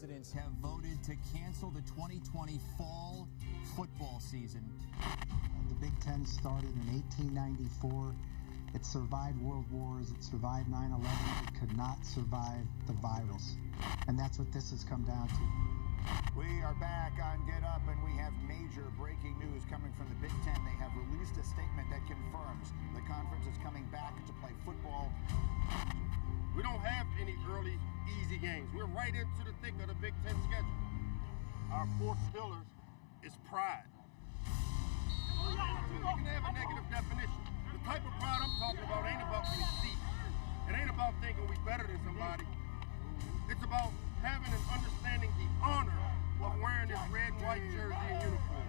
residents have voted to cancel the 2020 fall football season. The Big Ten started in 1894. It survived world wars. It survived 9/11. It could not survive the virus. And that's what this has come down to. We are back on Get Up, and we have major breaking news coming from the Big Ten. They have released a statement that confirms the conference is coming back to play football. We don't have any early, easy games. We're right into the thick of the Big Ten schedule. Our fourth pillar is pride. You can have a negative definition. The type of pride I'm talking about ain't about conceit. It ain't about thinking we better than somebody. It's about having and understanding the honor of wearing this red and white jersey and uniform.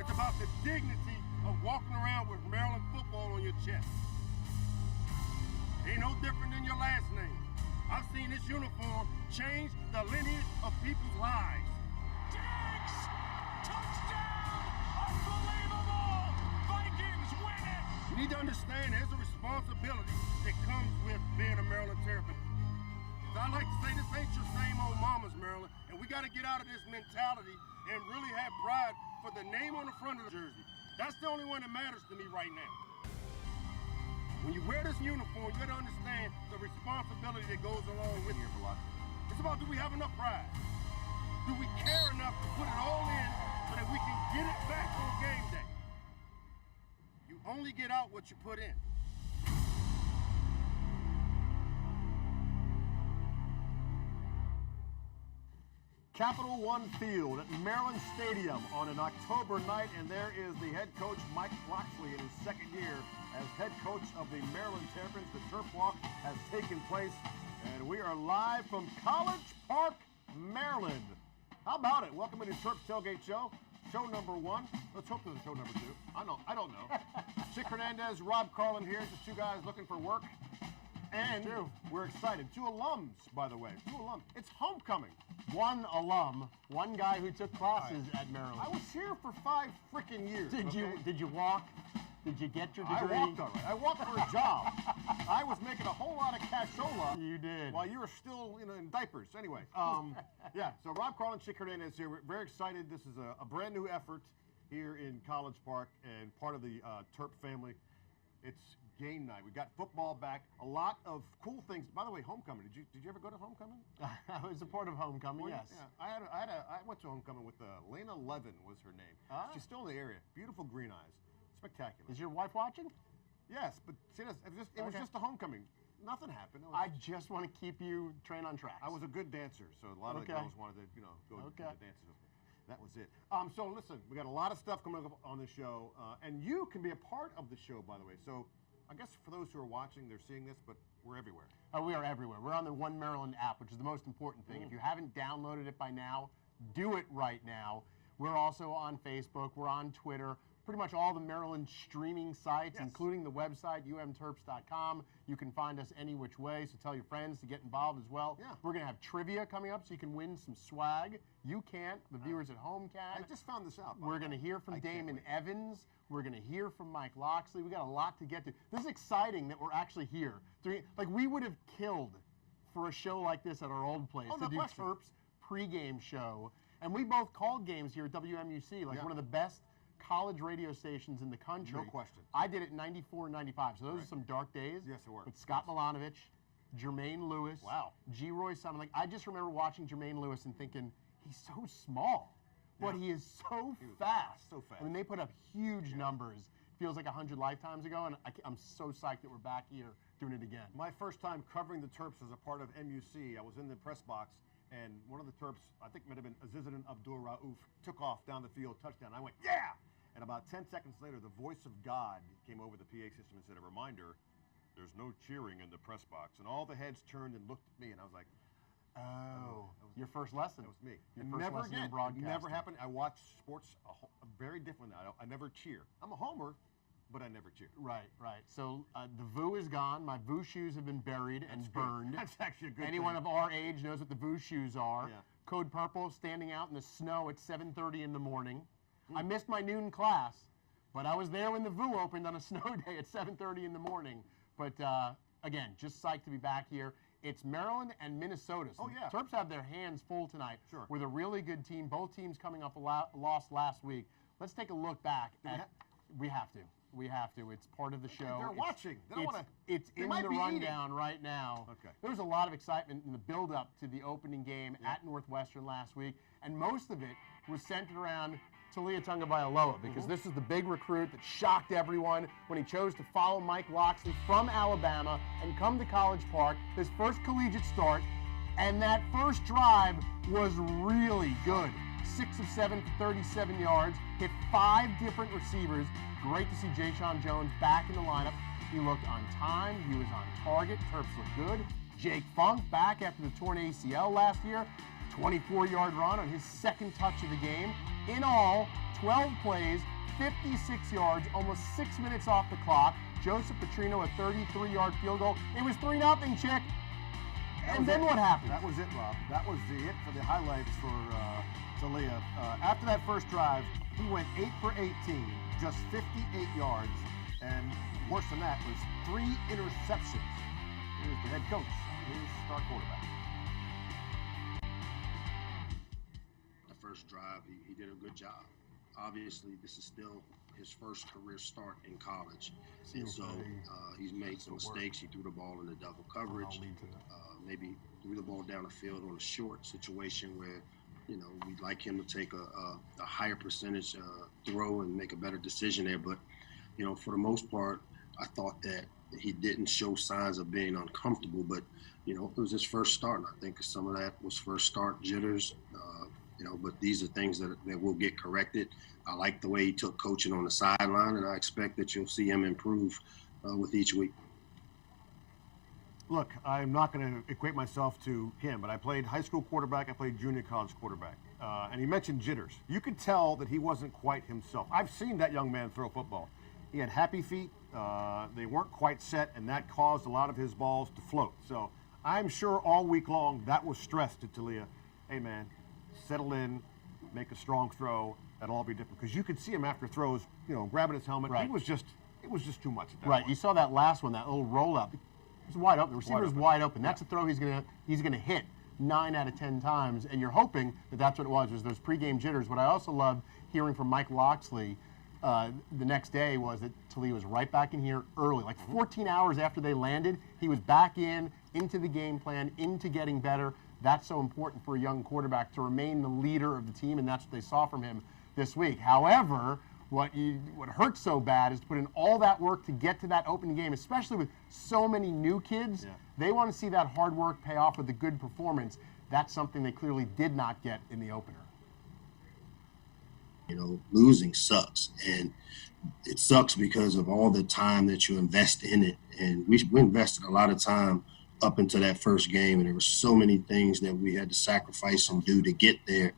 It's about the dignity of walking around with Maryland football on your chest. Ain't no different than your last name. I've seen this uniform change the lineage of people's lives. Diggs! Touchdown! Unbelievable! Vikings win it! You need to understand there's a responsibility that comes with being a Maryland Terrapin. So I like to say this ain't your same old mama's Maryland, and we got to get out of this mentality and really have pride for the name on the front of the jersey. That's the only one that matters to me right now. When you wear this uniform, you got to understand the responsibility that goes along with it. It's about, do we have enough pride? Do we care enough to put it all in so that we can get it back on game day? You only get out what you put in. Capital One Field at Maryland Stadium on an October night, and there is the head coach, Mike Loxley, in his second year as head coach of the Maryland Terrapins. The Turf Walk has taken place, and we are live from College Park, Maryland. How about it? Welcome to the Terp Tailgate Show, show number 1. Let's hope there's a show number 2. I don't know. Chick Hernandez, Rob Carlin here, just two guys looking for work. And we're excited. 2 alums, by the way. 2 alums. It's homecoming. 1 alum, 1 guy who took classes at Maryland. I was here for 5 freaking years. Did you walk? Did you get your degree? I walked all right. I walked for a job. I was making a whole lot of cashola. You did. While you were still in diapers. Anyway, yeah, so Rob Carlin, Chick Hernandez here. We're very excited. This is a brand new effort here in College Park and part of the Terp family. It's game night. We got football back. A lot of cool things. By the way, homecoming. Did you ever go to homecoming? I was a part of homecoming. Yes. Yeah. I went to homecoming with Lena Levin was her name. She's still in the area. Beautiful green eyes. Spectacular. Is your wife watching? Yes, but see this. It was just a homecoming. Nothing happened. I just want to keep you trained on tracks. I was a good dancer, so a lot of the girls wanted to, go to the dances with me. That was it. So listen, we got a lot of stuff coming up on the show, and you can be a part of the show, by the way. So I guess for those who are watching, they're seeing this, but we're everywhere. Oh, we are everywhere. We're on the One Maryland app, which is the most important thing. If you haven't downloaded it by now, do it right now. We're also on Facebook. We're on Twitter. Pretty much all the Maryland streaming sites, including the website, umterps.com. You can find us any which way, so tell your friends to get involved as well. Yeah. We're going to have trivia coming up, so you can win some swag. You can't. The viewers at home can. I just found this out. We're going to hear from Damon Evans. We're going to hear from Mike Loxley. We got a lot to get to. This is exciting that we're actually here. Like, we would have killed for a show like this at our old place to do Terps pregame show. And we both called games here at WMUC, like one of the best college radio stations in the country. No question. I did it in 94 and 95, so those are some dark days. Yes, they were. With Scott Milanovich, Jermaine Lewis, G. Roy Simon. Like, I just remember watching Jermaine Lewis and thinking, he's so small, but he is so fast. So fast. I mean, they put up huge numbers. It feels like 100 lifetimes ago, and I'm so psyched that we're back here doing it again. My first time covering the Terps as a part of MUC, I was in the press box, and one of the Terps, I think it might have been Azizadin Abdul Rauf, took off down the field, touchdown. I went, yeah! And about 10 seconds later, the voice of God came over the PA system and said, a reminder, there's no cheering in the press box. And all the heads turned and looked at me, and I was like, oh, your first lesson. That was me. Your first never lesson again. In broadcasting. It never happened. I watch sports very differently. I never cheer. I'm a homer, but I never cheer. Right. So the VU is gone. My VU shoes have been buried and burned. That's actually a good Anyone thing. of our age knows what the VU shoes are. Yeah. Code Purple, standing out in the snow at 7:30 in the morning. I missed my noon class, but I was there when the VU opened on a snow day at 7:30 in the morning. But again, just psyched to be back here. It's Maryland and Minnesota. So Terps have their hands full tonight with a really good team. Both teams coming off a loss last week. Let's take a look back. We have to. We have to. It's part of the show. They're watching. They don't want to. It's in the rundown right now. Okay. There was a lot of excitement in the build-up to the opening game at Northwestern last week, and most of it was centered around Talia Tagovailoa because this is the big recruit that shocked everyone when he chose to follow Mike Locksley from Alabama and come to College Park, his first collegiate start, and that first drive was really good. 6 of 7 for 37 yards, hit 5 different receivers. Great to see Jayshon Jones back in the lineup. He looked on time. He was on target. Terps looked good. Jake Funk back after the torn ACL last year. 24-yard run on his second touch of the game. In all, 12 plays, 56 yards, almost 6 minutes off the clock. Joseph Petrino, a 33-yard field goal. It was 3-0, Chick. And then what happened? That was it, Rob. That was it for the highlights for Talia. After that first drive, he went 8 for 18. Just 58 yards, and worse than that was 3 interceptions. Here's the head coach, his star quarterback. The first drive, he did a good job. Obviously, this is still his first career start in college, and so he's made some mistakes. He threw the ball in the double coverage, maybe threw the ball down the field on a short situation where, you know, we'd like him to take a higher percentage throw and make a better decision there. But, you know, for the most part, I thought that he didn't show signs of being uncomfortable. But, you know, it was his first start, and I think some of that was first start jitters. You know, but these are things that will get corrected. I like the way he took coaching on the sideline, and I expect that you'll see him improve with each week. Look, I'm not going to equate myself to him, but I played high school quarterback, I played junior college quarterback. And he mentioned jitters. You could tell that he wasn't quite himself. I've seen that young man throw football. He had happy feet. They weren't quite set, and that caused a lot of his balls to float. So I'm sure all week long that was stressed to Talia. Hey, man, settle in, make a strong throw. That'll all be different. Because you could see him after throws, you know, grabbing his helmet. Right. It was just too much at that point. You saw that last one, that little roll-up. It was wide open. The receiver was wide open. That's a throw he's gonna hit 9 out of 10 times, and you're hoping that that's what it was those pregame jitters. What I also loved hearing from Mike Locksley the next day was that Talia was right back in here early, like 14 hours after they landed. He was back into the game plan, into getting better. That's so important for a young quarterback to remain the leader of the team, and that's what they saw from him this week. However, what hurts so bad is to put in all that work to get to that opening game, especially with so many new kids. They want to see that hard work pay off with a good performance. That's something they clearly did not get in the opener. You know, losing sucks, and it sucks because of all the time that you invest in it. And we invested a lot of time up into that first game, and there were so many things that we had to sacrifice and do to get there.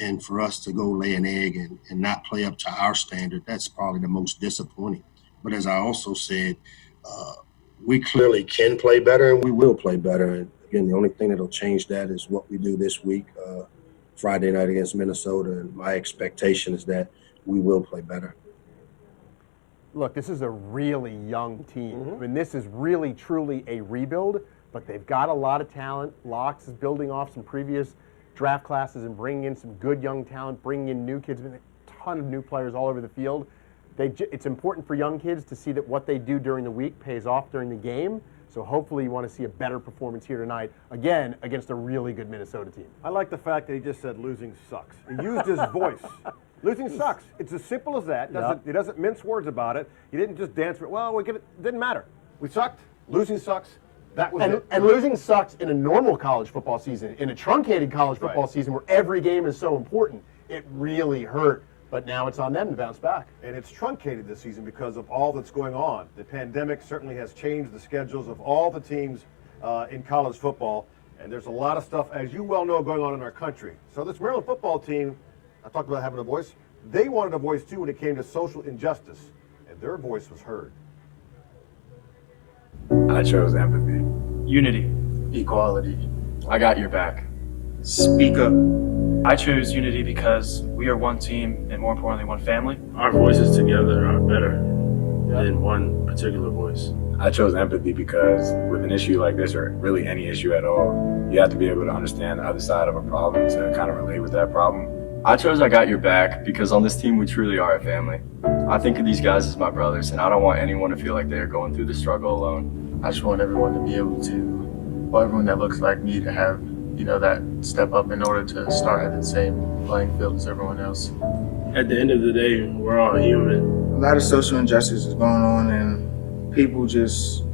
And for us to go lay an egg and not play up to our standard, that's probably the most disappointing. But as I also said, we clearly can play better, and we will play better. And again, the only thing that'll change that is what we do this week, Friday night against Minnesota. And my expectation is that we will play better. Look, this is a really young team. I mean, this is really, truly a rebuild, but they've got a lot of talent. Locks is building off some previous draft classes and bringing in some good young talent, bringing in new kids, a ton of new players all over the field. It's important for young kids to see that what they do during the week pays off during the game. So hopefully you want to see a better performance here tonight, again, against a really good Minnesota team. I like the fact that he just said losing sucks. He used his voice. Losing sucks. It's as simple as that. He doesn't mince words about it. He didn't just dance for it. Well, it didn't matter. We sucked. Losing sucks. That was it. And losing sucks in a normal college football season. In a truncated college football season where every game is so important, it really hurt. But now it's on them to bounce back. And it's truncated this season because of all that's going on. The pandemic certainly has changed the schedules of all the teams in college football. And there's a lot of stuff, as you well know, going on in our country. So this Maryland football team, I talked about having a voice. They wanted a voice, too, when it came to social injustice. And their voice was heard. I chose empathy. Unity. Equality. I got your back. Speak up. I chose unity because we are one team and, more importantly, one family. Our voices together are better than one particular voice. I chose empathy because with an issue like this, or really any issue at all, you have to be able to understand the other side of a problem to kind of relate with that problem. I chose I Got Your Back because on this team we truly are a family. I think of these guys as my brothers, and I don't want anyone to feel like they're going through the struggle alone. I just want everyone to be able to, well, everyone that looks like me to have, that step up in order to start at the same playing field as everyone else. At the end of the day, we're all human. A lot of social injustice is going on, and people just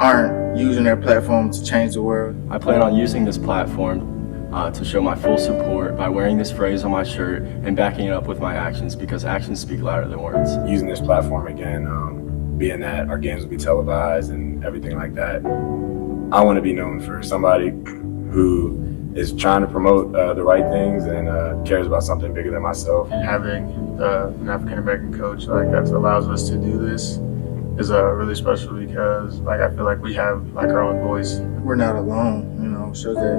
aren't using their platform to change the world. I plan on using this platform to show my full support by wearing this phrase on my shirt and backing it up with my actions, because actions speak louder than words. Using this platform again, being that our games will be televised and everything like that, I want to be known for somebody who is trying to promote the right things and cares about something bigger than myself. Having an African-American coach that allows us to do this is really special because I feel like we have our own voice. We're not alone, shows that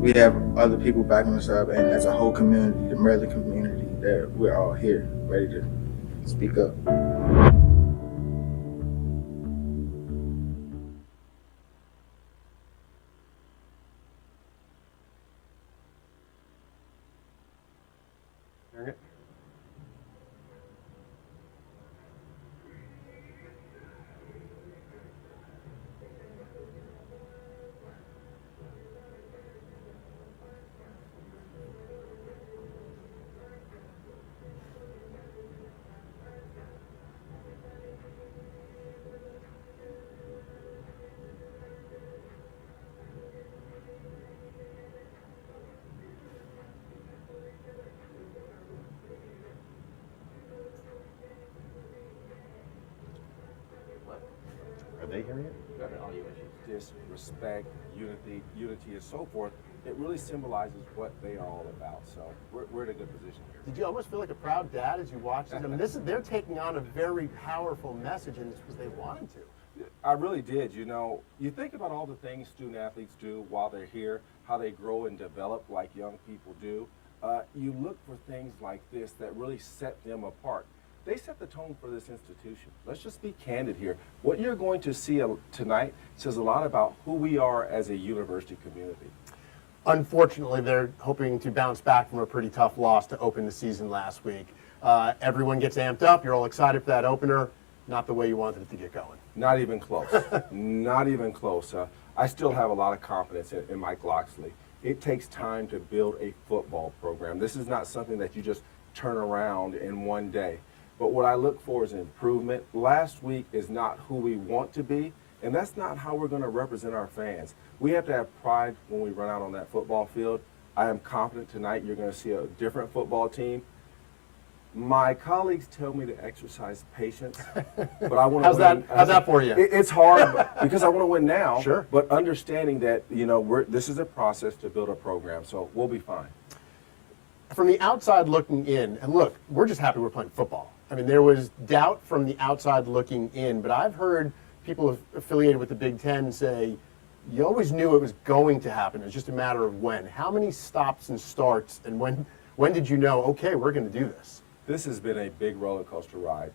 we have other people backing us up, and as a whole community, the Maryland community, that we're all here ready to speak up. They hearing it? All you issues, respect, unity, and so forth. It really symbolizes what they are all about. So we're in a good position here. Did you almost feel like a proud dad as you watched this? I mean, they're taking on a very powerful message, and it's because they wanted to. I really did. You think about all the things student athletes do while they're here, how they grow and develop like young people do. You look for things like this that really set them apart. They set the tone for this institution. Let's just be candid here. What you're going to see tonight says a lot about who we are as a university community. Unfortunately, they're hoping to bounce back from a pretty tough loss to open the season last week. Everyone gets amped up. You're all excited for that opener. Not the way you wanted it to get going. Not even close. Not even close. I still have a lot of confidence in Mike Locksley. It takes time to build a football program. This is not something that you just turn around in one day. But what I look for is improvement. Last week is not who we want to be, and that's not how we're going to represent our fans. We have to have pride when we run out on that football field. I am confident tonight you're going to see a different football team. My colleagues tell me to exercise patience, but I want to win. How's that for you? It's hard because I want to win now. Sure. But understanding that this is a process to build a program, so we'll be fine. From the outside looking in, and look, we're just happy we're playing football. I mean, there was doubt from the outside looking in, but I've heard people affiliated with the Big Ten say, you always knew it was going to happen. It's just a matter of when. How many stops and starts, and when did you know, okay, we're going to do this? This has been a big roller coaster ride.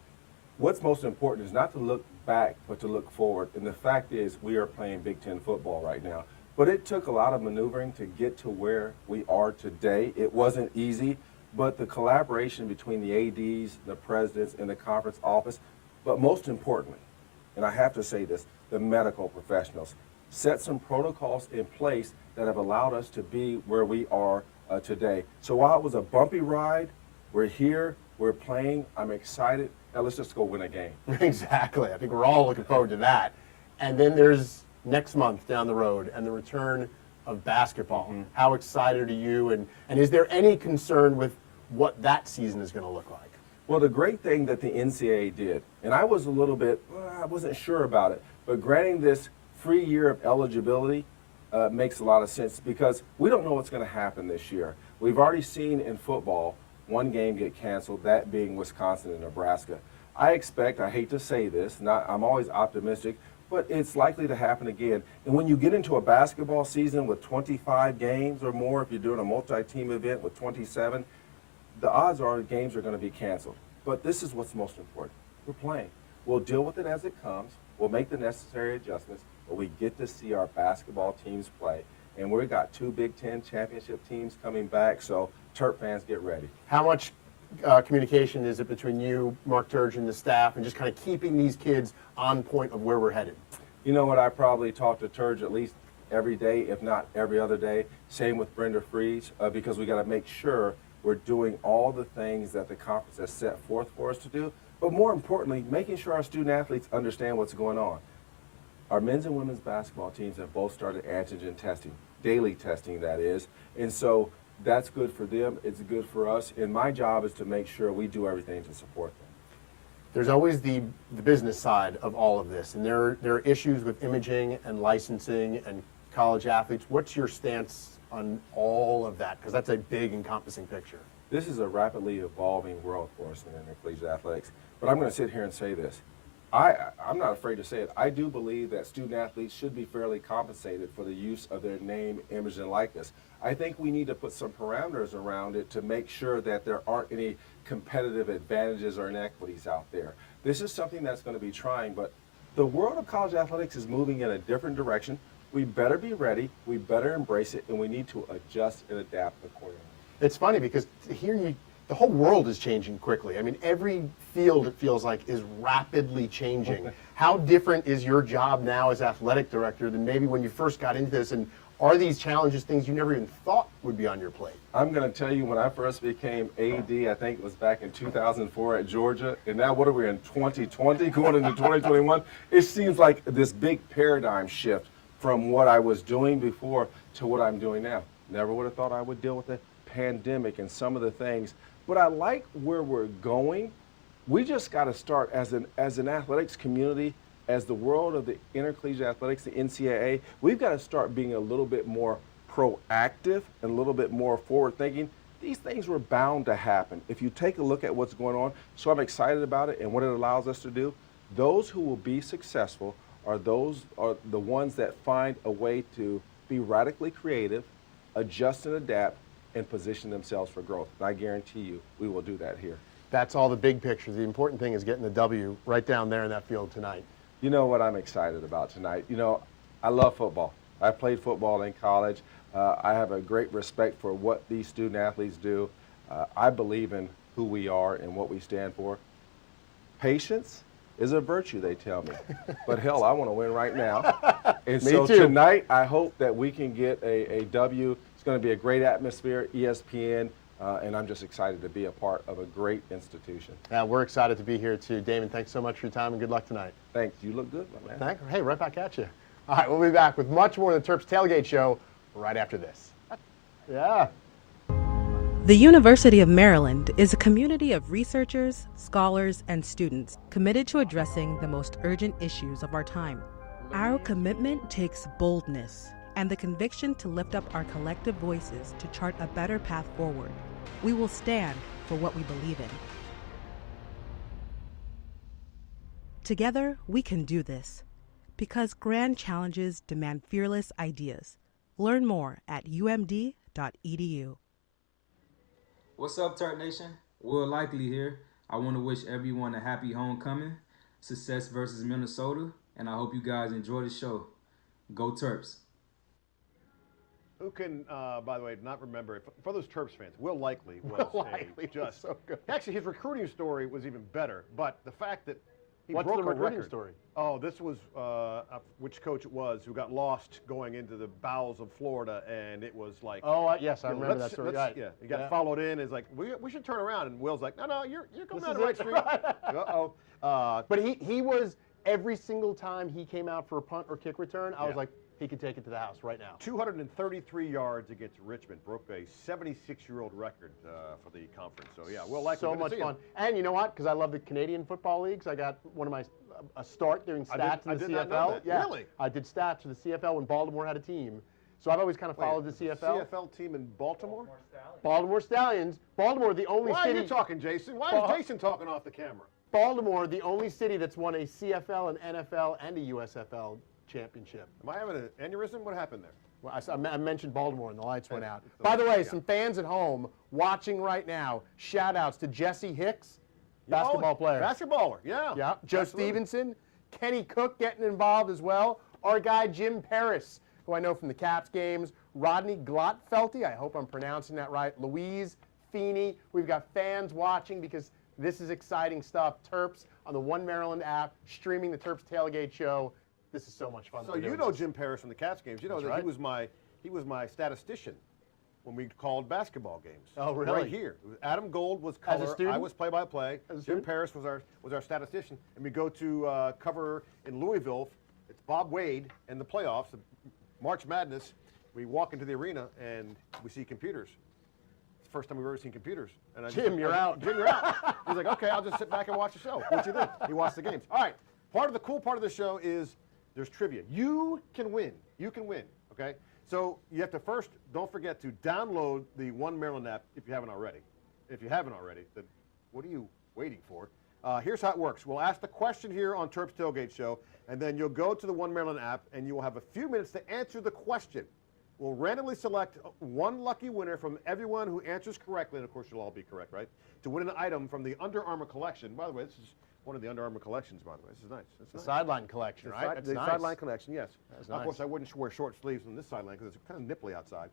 What's most important is not to look back, but to look forward. And the fact is, we are playing Big Ten football right now. But it took a lot of maneuvering to get to where we are today. It wasn't easy, but the collaboration between the ADs, the presidents, and the conference office, but most importantly, and I have to say this, the medical professionals, set some protocols in place that have allowed us to be where we are today. So while it was a bumpy ride, we're here, we're playing, I'm excited. Now let's just go win a game. Exactly. I think we're all looking forward to that. And then there's next month down the road and the return of basketball. Mm-hmm. How excited are you? And is there any concern with what that season is going to look like? Well, the great thing that the NCAA did, and I was a little bit, I wasn't sure about it, but granting this free year of eligibility makes a lot of sense because we don't know what's going to happen this year. We've already seen in football one game get canceled, that being Wisconsin and Nebraska. I expect, I hate to say this, I'm always optimistic, but it's likely to happen again. And when you get into a basketball season with 25 games or more, if you're doing a multi-team event with 27, the odds are games are going to be canceled. But this is what's most important. We're playing. We'll deal with it as it comes. We'll make the necessary adjustments, but we get to see our basketball teams play. And we've got 2 Big Ten championship teams coming back, so Terp fans, get ready. How much communication is it between you, Mark Turge, and the staff, and just kind of keeping these kids on point of where we're headed? You know what? I probably talk to Turge at least every day, if not every other day. Same with Brenda Freeze, because we got to make sure we're doing all the things that the conference has set forth for us to do, but more importantly, making sure our student athletes understand what's going on. Our men's and women's basketball teams have both started antigen testing, daily testing that is, and so that's good for them, it's good for us, and my job is to make sure we do everything to support them. There's always the business side of all of this, and there are issues with imaging and licensing and college athletes. What's your stance on all of that? Because that's a big encompassing picture. This is a rapidly evolving world for us in intercollegiate athletics, but I'm going to sit here and say this. I'm not afraid to say it. I do believe that student athletes should be fairly compensated for the use of their name, image, and likeness. I think we need to put some parameters around it to make sure that there aren't any competitive advantages or inequities out there. This is something that's going to be trying, but the world of college athletics is moving in a different direction. We better be ready, we better embrace it, and we need to adjust and adapt accordingly. It's funny because here the whole world is changing quickly. I mean, every field, it feels like, is rapidly changing. How different is your job now as athletic director than maybe when you first got into this? And are these challenges things you never even thought would be on your plate? I'm going to tell you, when I first became AD, I think it was back in 2004 at Georgia, and now what are we in 2020, going into 2021? It seems like this big paradigm shift from what I was doing before to what I'm doing now. Never would have thought I would deal with the pandemic and some of the things. But I like where we're going. We just got to start as an athletics community, as the world of the intercollegiate athletics, the NCAA, we've got to start being a little bit more proactive and a little bit more forward thinking. These things were bound to happen. If you take a look at what's going on, so I'm excited about it and what it allows us to do. Those who will be successful are the ones that find a way to be radically creative, adjust and adapt, and position themselves for growth. And I guarantee you, we will do that here. That's all the big picture. The important thing is getting the W right down there in that field tonight. You know what I'm excited about tonight? You know, I love football. I played football in college. I have a great respect for what these student athletes do. I believe in who we are and what we stand for. Patience is a virtue, they tell me. But hell, I want to win right now. And Me so too. Tonight, I hope that we can get a W. It's going to be a great atmosphere, ESPN, and I'm just excited to be a part of a great institution. We're excited to be here too. Damon, thanks so much for your time and good luck tonight. Thanks. You look good, my man. Thanks. Hey, right back at you. All right, we'll be back with much more of the Terps Tailgate Show right after this. Yeah. The University of Maryland is a community of researchers, scholars, and students committed to addressing the most urgent issues of our time. Our commitment takes boldness and the conviction to lift up our collective voices to chart a better path forward. We will stand for what we believe in. Together, we can do this, because grand challenges demand fearless ideas. Learn more at umd.edu. What's up, Terp Nation? Will Likely here. I want to wish everyone a happy homecoming, success versus Minnesota, and I hope you guys enjoy the show. Go Terps. Who can, by the way, not remember, for those Terps fans, Will Likely was just so good. Actually, his recruiting story was even better, but the fact that he What's broke the a recruiting record. story? Oh, this was which coach it was who got lost going into the bowels of Florida, and it was like, yes, I remember that story. Right. Yeah, he got followed in. It's like we should turn around, and Will's like, no, you're coming down the right street. But he was, every single time he came out for a punt or kick return, I was like, he could take it to the house right now. 233 yards against Richmond, broke a 76-year-old record for the conference. So yeah, Will Likely. So much fun. And you know what? Because I love the Canadian football leagues. I got one of my a start doing stats in the CFL. Not know that. Yeah, Really? I did stats for the CFL when Baltimore had a team. So I've always kind of followed the CFL. CFL team in Baltimore? Baltimore Stallions. Baltimore, the only Why city. are you talking, Jason? Why is Jason talking off the camera? Baltimore, the only city that's won a CFL, an NFL, and a USFL championship. Am I having an aneurysm? What happened there? Well, I mentioned Baltimore and the lights went out. By the way, some fans at home watching right now, shout outs to Jesse Hicks, basketball player. Basketballer, yeah. Yeah. Joe Absolutely. Stevenson, Kenny Cook getting involved as well. Our guy Jim Paris, who I know from the Caps games. Rodney Glotfelty, I hope I'm pronouncing that right. Louise Feeney. We've got fans watching because this is exciting stuff. Terps on the One Maryland app, streaming the Terps Tailgate Show. This is so much fun. So you know Jim Paris from the Caps games. You know that he was my statistician when we called basketball games. Oh, really? Right here. Adam Gold was color. I was play-by-play. Jim Paris was our statistician. And we go to cover in Louisville. It's Bob Wade and the playoffs, the March Madness. We walk into the arena and we see computers. It's the first time we've ever seen computers. And Jim, you're out. Jim, you're out. He's like, okay, I'll just sit back and watch the show. What you think? He watched the games. All right. The cool part of the show is there's trivia. You can win. You can win. Okay. So you have to first, don't forget to download the One Maryland app if you haven't already. If you haven't already, then what are you waiting for? Here's how it works. We'll ask the question here on Terps Tailgate Show, and then you'll go to the One Maryland app, and you will have a few minutes to answer the question. We'll randomly select one lucky winner from everyone who answers correctly, and of course you'll all be correct, right? To win an item from the Under Armour collection. By the way, this is one of the Under Armour collections, by the way. This is nice. It's the nice. sideline collection, right? The sideline collection, yes. That's Of nice. course, I wouldn't wear short sleeves on this sideline because it's kind of nipply outside.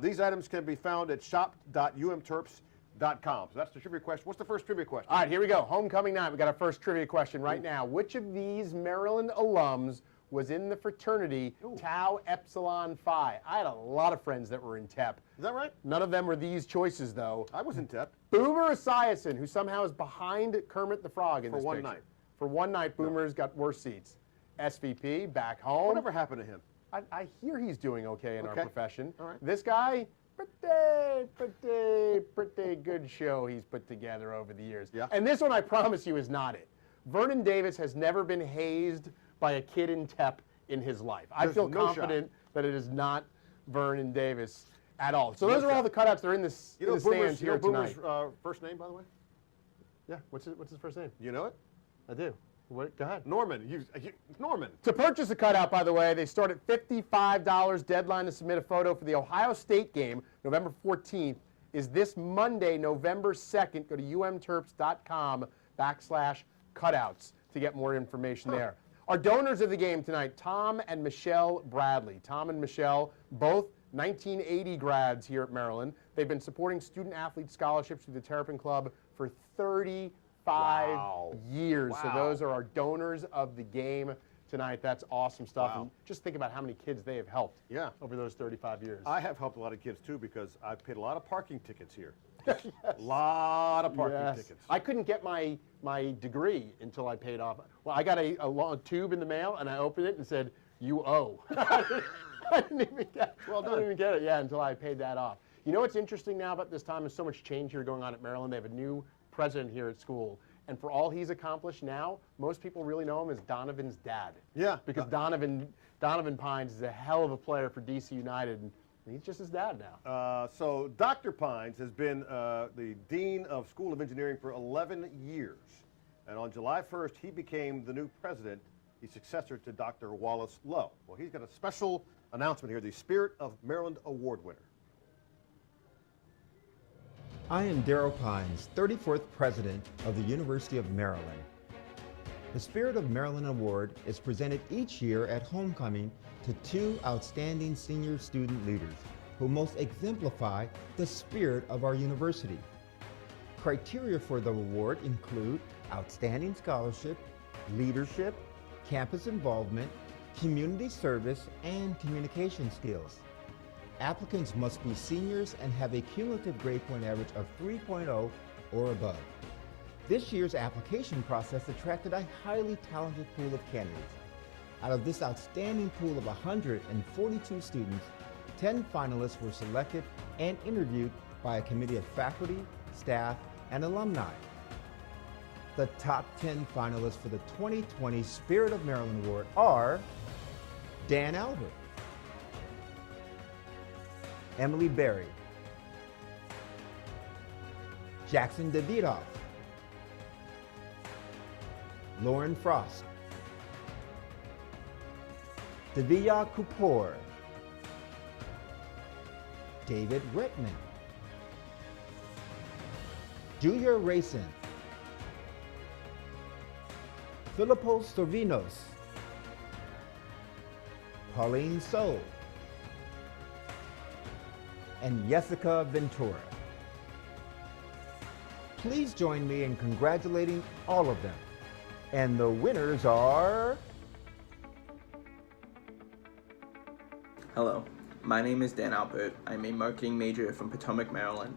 These items can be found at shop.umterps.com. So that's the trivia question. What's the first trivia question? All right, here we go. Homecoming night. We got our first trivia question right now. Which of these Maryland alums was in the fraternity Tau Epsilon Phi? I had a lot of friends that were in TEP. Is that right? None of them were these choices, though. I was in TEP. Boomer Esiason, who somehow is behind Kermit the Frog in For this one picture. night. For one night, Boomer's got worse seats. SVP, back home. Whatever happened to him? I hear he's doing okay in our profession. All right. This guy, pretty good show he's put together over the years. Yeah. And this one, I promise you, is not it. Vernon Davis has never been hazed by a kid in TEP in his life. I feel confident that it is not Vernon Davis at all. So those are all the cutouts that are in the stands here tonight. Boomer's first name, by the way? Yeah, what's his first name? You know it? I do. What? Go ahead. Norman. Norman. To purchase a cutout, by the way, they start at $55. Deadline to submit a photo for the Ohio State game, November 14th, is this Monday, November 2nd. Go to umterps.com/cutouts to get more information there. Our donors of the game tonight, Tom and Michelle Bradley. Tom and Michelle, both 1980 grads here at Maryland. They've been supporting student-athlete scholarships through the Terrapin Club for 35 years. So those are our donors of the game tonight. That's awesome stuff. And just think about how many kids they have helped over those 35 years. I have helped a lot of kids, too, because I've paid a lot of parking tickets here. A lot of parking tickets. I couldn't get my degree until I paid off. Well, I got a long tube in the mail, and I opened it and said, "You owe." I didn't even get it, until I paid that off. You know what's interesting now about this time is so much change here going on at Maryland. They have a new president here at school. And for all he's accomplished now, most people really know him as Donovan's dad. Yeah. Because Donovan Pines is a hell of a player for DC United. And he's just his dad now. So Dr. Pines has been the Dean of School of Engineering for 11 years. And on July 1st, he became the new president, the successor to Dr. Wallace Lowe. Well, he's got a special announcement here, the Spirit of Maryland Award winner. I am Darrell Pines, 34th President of the University of Maryland. The Spirit of Maryland Award is presented each year at homecoming to two outstanding senior student leaders who most exemplify the spirit of our university. Criteria for the award include outstanding scholarship, leadership, campus involvement, community service, and communication skills. Applicants must be seniors and have a cumulative grade point average of 3.0 or above. This year's application process attracted a highly talented pool of candidates. Out of this outstanding pool of 142 students, 10 finalists were selected and interviewed by a committee of faculty, staff, and alumni. The top 10 finalists for the 2020 Spirit of Maryland Award are Dan Albert, Emily Berry, Jackson Davidoff, Lauren Frost, Divya Kapoor, David Rittman, Julia Racin, Filipos Sorvinos, Pauline Soul, and Jessica Ventura. Please join me in congratulating all of them. And the winners are... Hello, my name is Dan Albert. I'm a marketing major from Potomac, Maryland.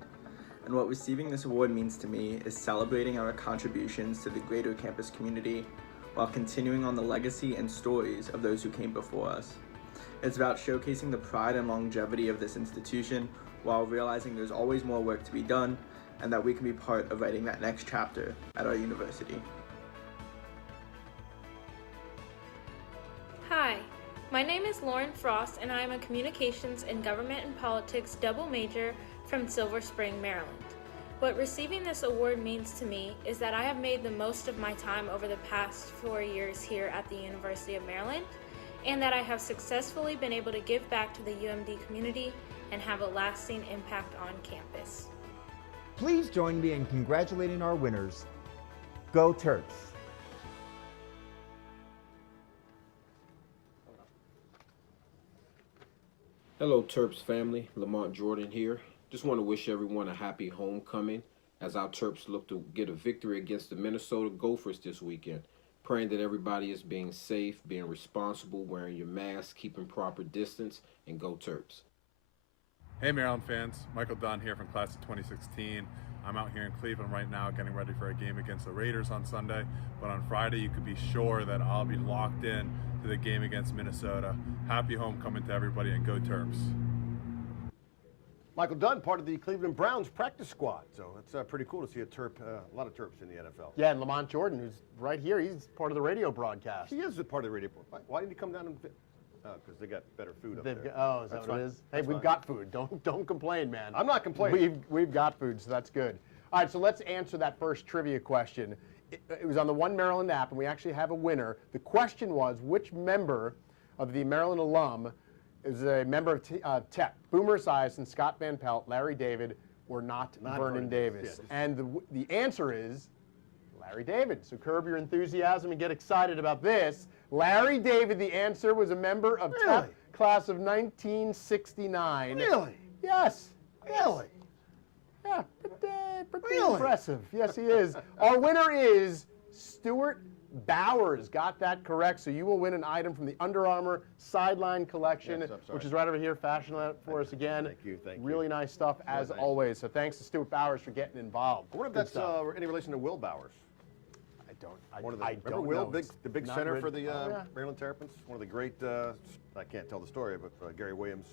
And what receiving this award means to me is celebrating our contributions to the greater campus community while continuing on the legacy and stories of those who came before us. It's about showcasing the pride and longevity of this institution while realizing there's always more work to be done and that we can be part of writing that next chapter at our university. Hi, my name is Lauren Frost and I am a Communications and Government and Politics double major from Silver Spring, Maryland. What receiving this award means to me is that I have made the most of my time over the past 4 years here at the University of Maryland, and that I have successfully been able to give back to the UMD community and have a lasting impact on campus. Please join me in congratulating our winners. Go Terps! Hello Terps family, Lamont Jordan here. Just want to wish everyone a happy homecoming as our Terps look to get a victory against the Minnesota Gophers this weekend. Praying that everybody is being safe, being responsible, wearing your mask, keeping proper distance, and go Terps. Hey Maryland fans, Michael Dunn here from class of 2016. I'm out here in Cleveland right now getting ready for a game against the Raiders on Sunday, but on Friday you can be sure that I'll be locked in to the game against Minnesota. Happy homecoming to everybody and go Terps. Michael Dunn, part of the Cleveland Browns practice squad, so it's pretty cool to see a lot of Terps in the NFL. Yeah, and Lamont Jordan, who's right here, he's part of the radio broadcast. He is a part of the radio. Why didn't he come down and because they got better food up there. Oh, is that what it is? Hey, we've got food. Don't complain, man. I'm not complaining. We've got food, so that's good. All right, so let's answer that first trivia question. It was on the One Maryland app, and we actually have a winner. The question was, which member of the Maryland alum is a member of TEP? Boomer Esiason, Scott Van Pelt, Larry David, or not Vernon Davis? Yeah, and the answer is Larry David. So curb your enthusiasm and get excited about this. Larry David, the answer, was a member of TEP class of 1969. Really? Yes. Really? Yeah, pretty impressive. Yes, he is. Our winner is Stuart Bowers. Got that correct. So you will win an item from the Under Armour Sideline Collection, which is right over here. Fashion that for us again. Thank you. Really nice stuff as always. So thanks to Stuart Bowers for getting involved. I wonder if that's any relation to Will Bowers. Remember Will, the big center for the Maryland Terrapins? One of the great, I can't tell the story, but Gary Williams.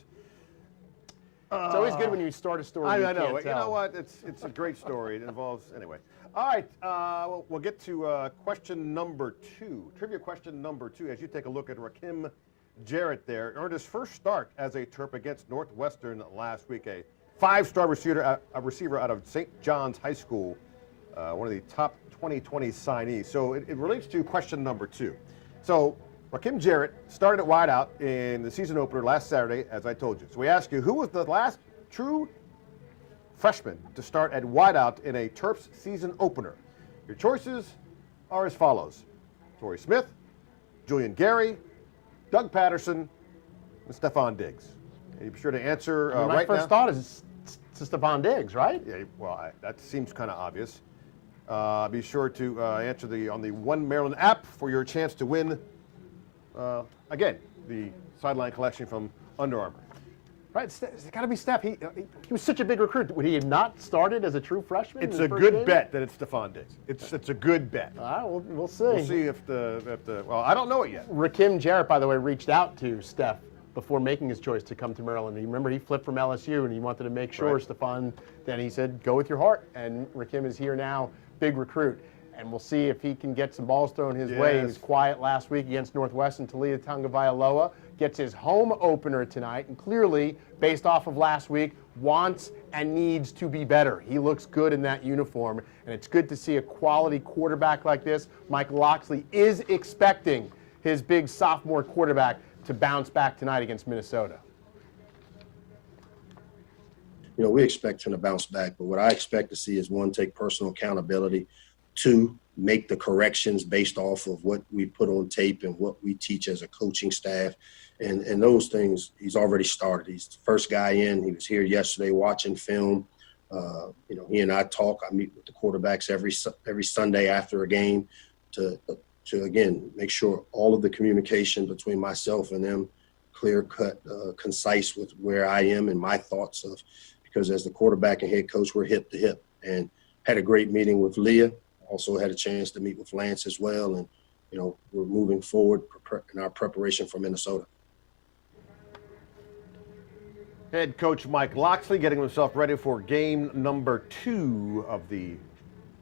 It's always good when you start a story. I know. You know what? It's a great story. It involves, anyway. All right, we'll get to question number 2. Trivia question number 2, as you take a look at Rakim Jarrett there. Earned his first start as a Terp against Northwestern last week. A 5-star receiver out of St. John's High School, one of the top 2020 signees. So it relates to question number 2. So Rakim Jarrett started at wideout in the season opener last Saturday, as I told you. So we ask you, who was the last true freshman to start at wideout in a Terps season opener? Your choices are as follows: Torrey Smith, Julian Gary, Doug Patterson, and Stephon Diggs. And you be sure to answer right now. My first thought is Stephon Diggs, right? Yeah, well, that seems kind of obvious. Be sure to answer on the One Maryland app for your chance to win, again, the sideline collection from Under Armour. Right, it's got to be Steph. He was such a big recruit. Would he have not started as a true freshman? It's a good bet that it's Stephon Diggs. It's a good bet. All right, we'll see. We'll see if well, I don't know it yet. Rakim Jarrett, by the way, reached out to Steph before making his choice to come to Maryland. You remember he flipped from LSU and he wanted to make sure Stephon. Then he said, "Go with your heart." And Rakim is here now, big recruit. And we'll see if he can get some balls thrown his way. He was quiet last week against Northwestern. Talia Tagovailoa gets his home opener tonight, and clearly, based off of last week, wants and needs to be better. He looks good in that uniform, and it's good to see a quality quarterback like this. Mike Locksley is expecting his big sophomore quarterback to bounce back tonight against Minnesota. You know, we expect him to bounce back, but what I expect to see is, one, take personal accountability, Two, make the corrections based off of what we put on tape and what we teach as a coaching staff. And those things, he's already started. He's the first guy in. He was here yesterday watching film. He and I talk. I meet with the quarterbacks every Sunday after a game to again, make sure all of the communication between myself and them clear cut, concise with where I am and my thoughts of, because as the quarterback and head coach, we're hip to hip. And had a great meeting with Leah. Also had a chance to meet with Lance as well. And, we're moving forward in our preparation for Minnesota. Head coach Mike Locksley getting himself ready for game number 2 of the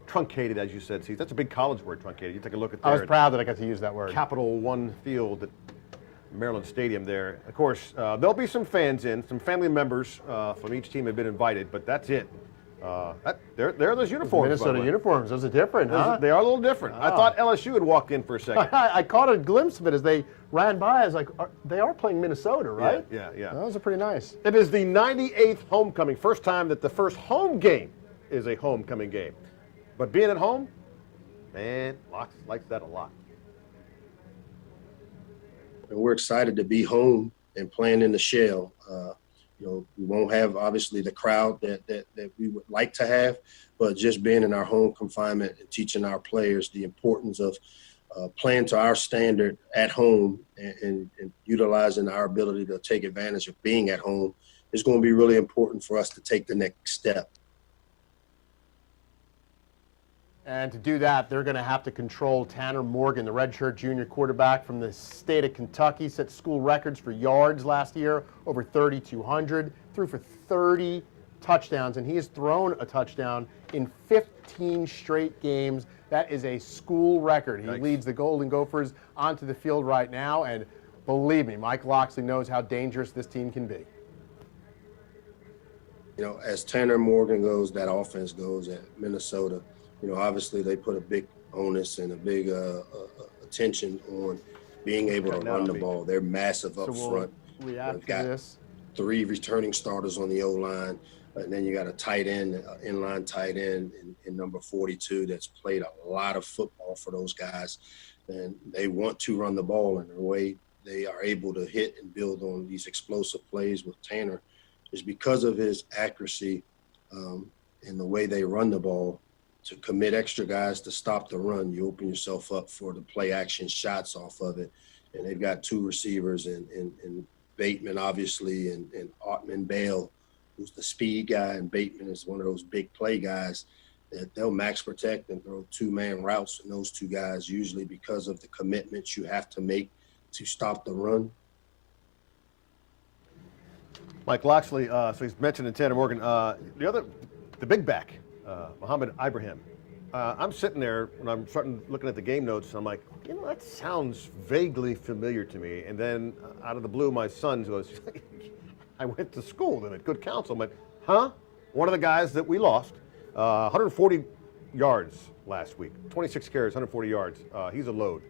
truncated, as you said, season. That's a big college word, truncated. You take a look at that. I was proud that I got to use that word. Capital One Field at Maryland Stadium there. Of course, there'll be some fans in, some family members from each team have been invited, but that's it. There are those uniforms. Minnesota uniforms. Those are different, huh? They are a little different. I thought LSU had walked in for a second. I caught a glimpse of it as they ran by. I was like, they are playing Minnesota, right? Yeah. Those are pretty nice. It is the 98th homecoming. First time that the first home game is a homecoming game. But being at home, man, Locks likes that a lot. And we're excited to be home and playing in the shell. We won't have obviously the crowd that we would like to have, but just being in our home confinement and teaching our players the importance of playing to our standard at home and utilizing our ability to take advantage of being at home is going to be really important for us to take the next step. And to do that, they're going to have to control Tanner Morgan, the redshirt junior quarterback from the state of Kentucky, set school records for yards last year, over 3,200, threw for 30 touchdowns, and he has thrown a touchdown in 15 straight games. That is a school record. He leads the Golden Gophers onto the field right now, and believe me, Mike Locksley knows how dangerous this team can be. As Tanner Morgan goes, that offense goes at Minnesota. Obviously they put a big onus and a big attention on being able to run the ball. They're massive up front. They've got 3 returning starters on the O-line, and then you got a tight end, inline tight end in number 42 that's played a lot of football for those guys. And they want to run the ball, and the way they are able to hit and build on these explosive plays with Tanner is because of his accuracy and the way they run the ball. To commit extra guys to stop the run, you open yourself up for the play action shots off of it. And they've got 2 receivers in Bateman, obviously, and Ottman Bale, who's the speed guy, and Bateman is one of those big play guys that they'll max protect and throw 2-man routes in those 2 guys, usually because of the commitments you have to make to stop the run. Mike Locksley, so he's mentioning Tanner Morgan. The big back. Muhammad Ibrahim. I'm sitting there when I'm starting looking at the game notes, and I'm like, that sounds vaguely familiar to me. And then out of the blue, my son goes, I went to school then at Good Counsel. I'm like, huh? One of the guys that we lost, 140 yards last week, 26 carries, 140 yards. He's a load.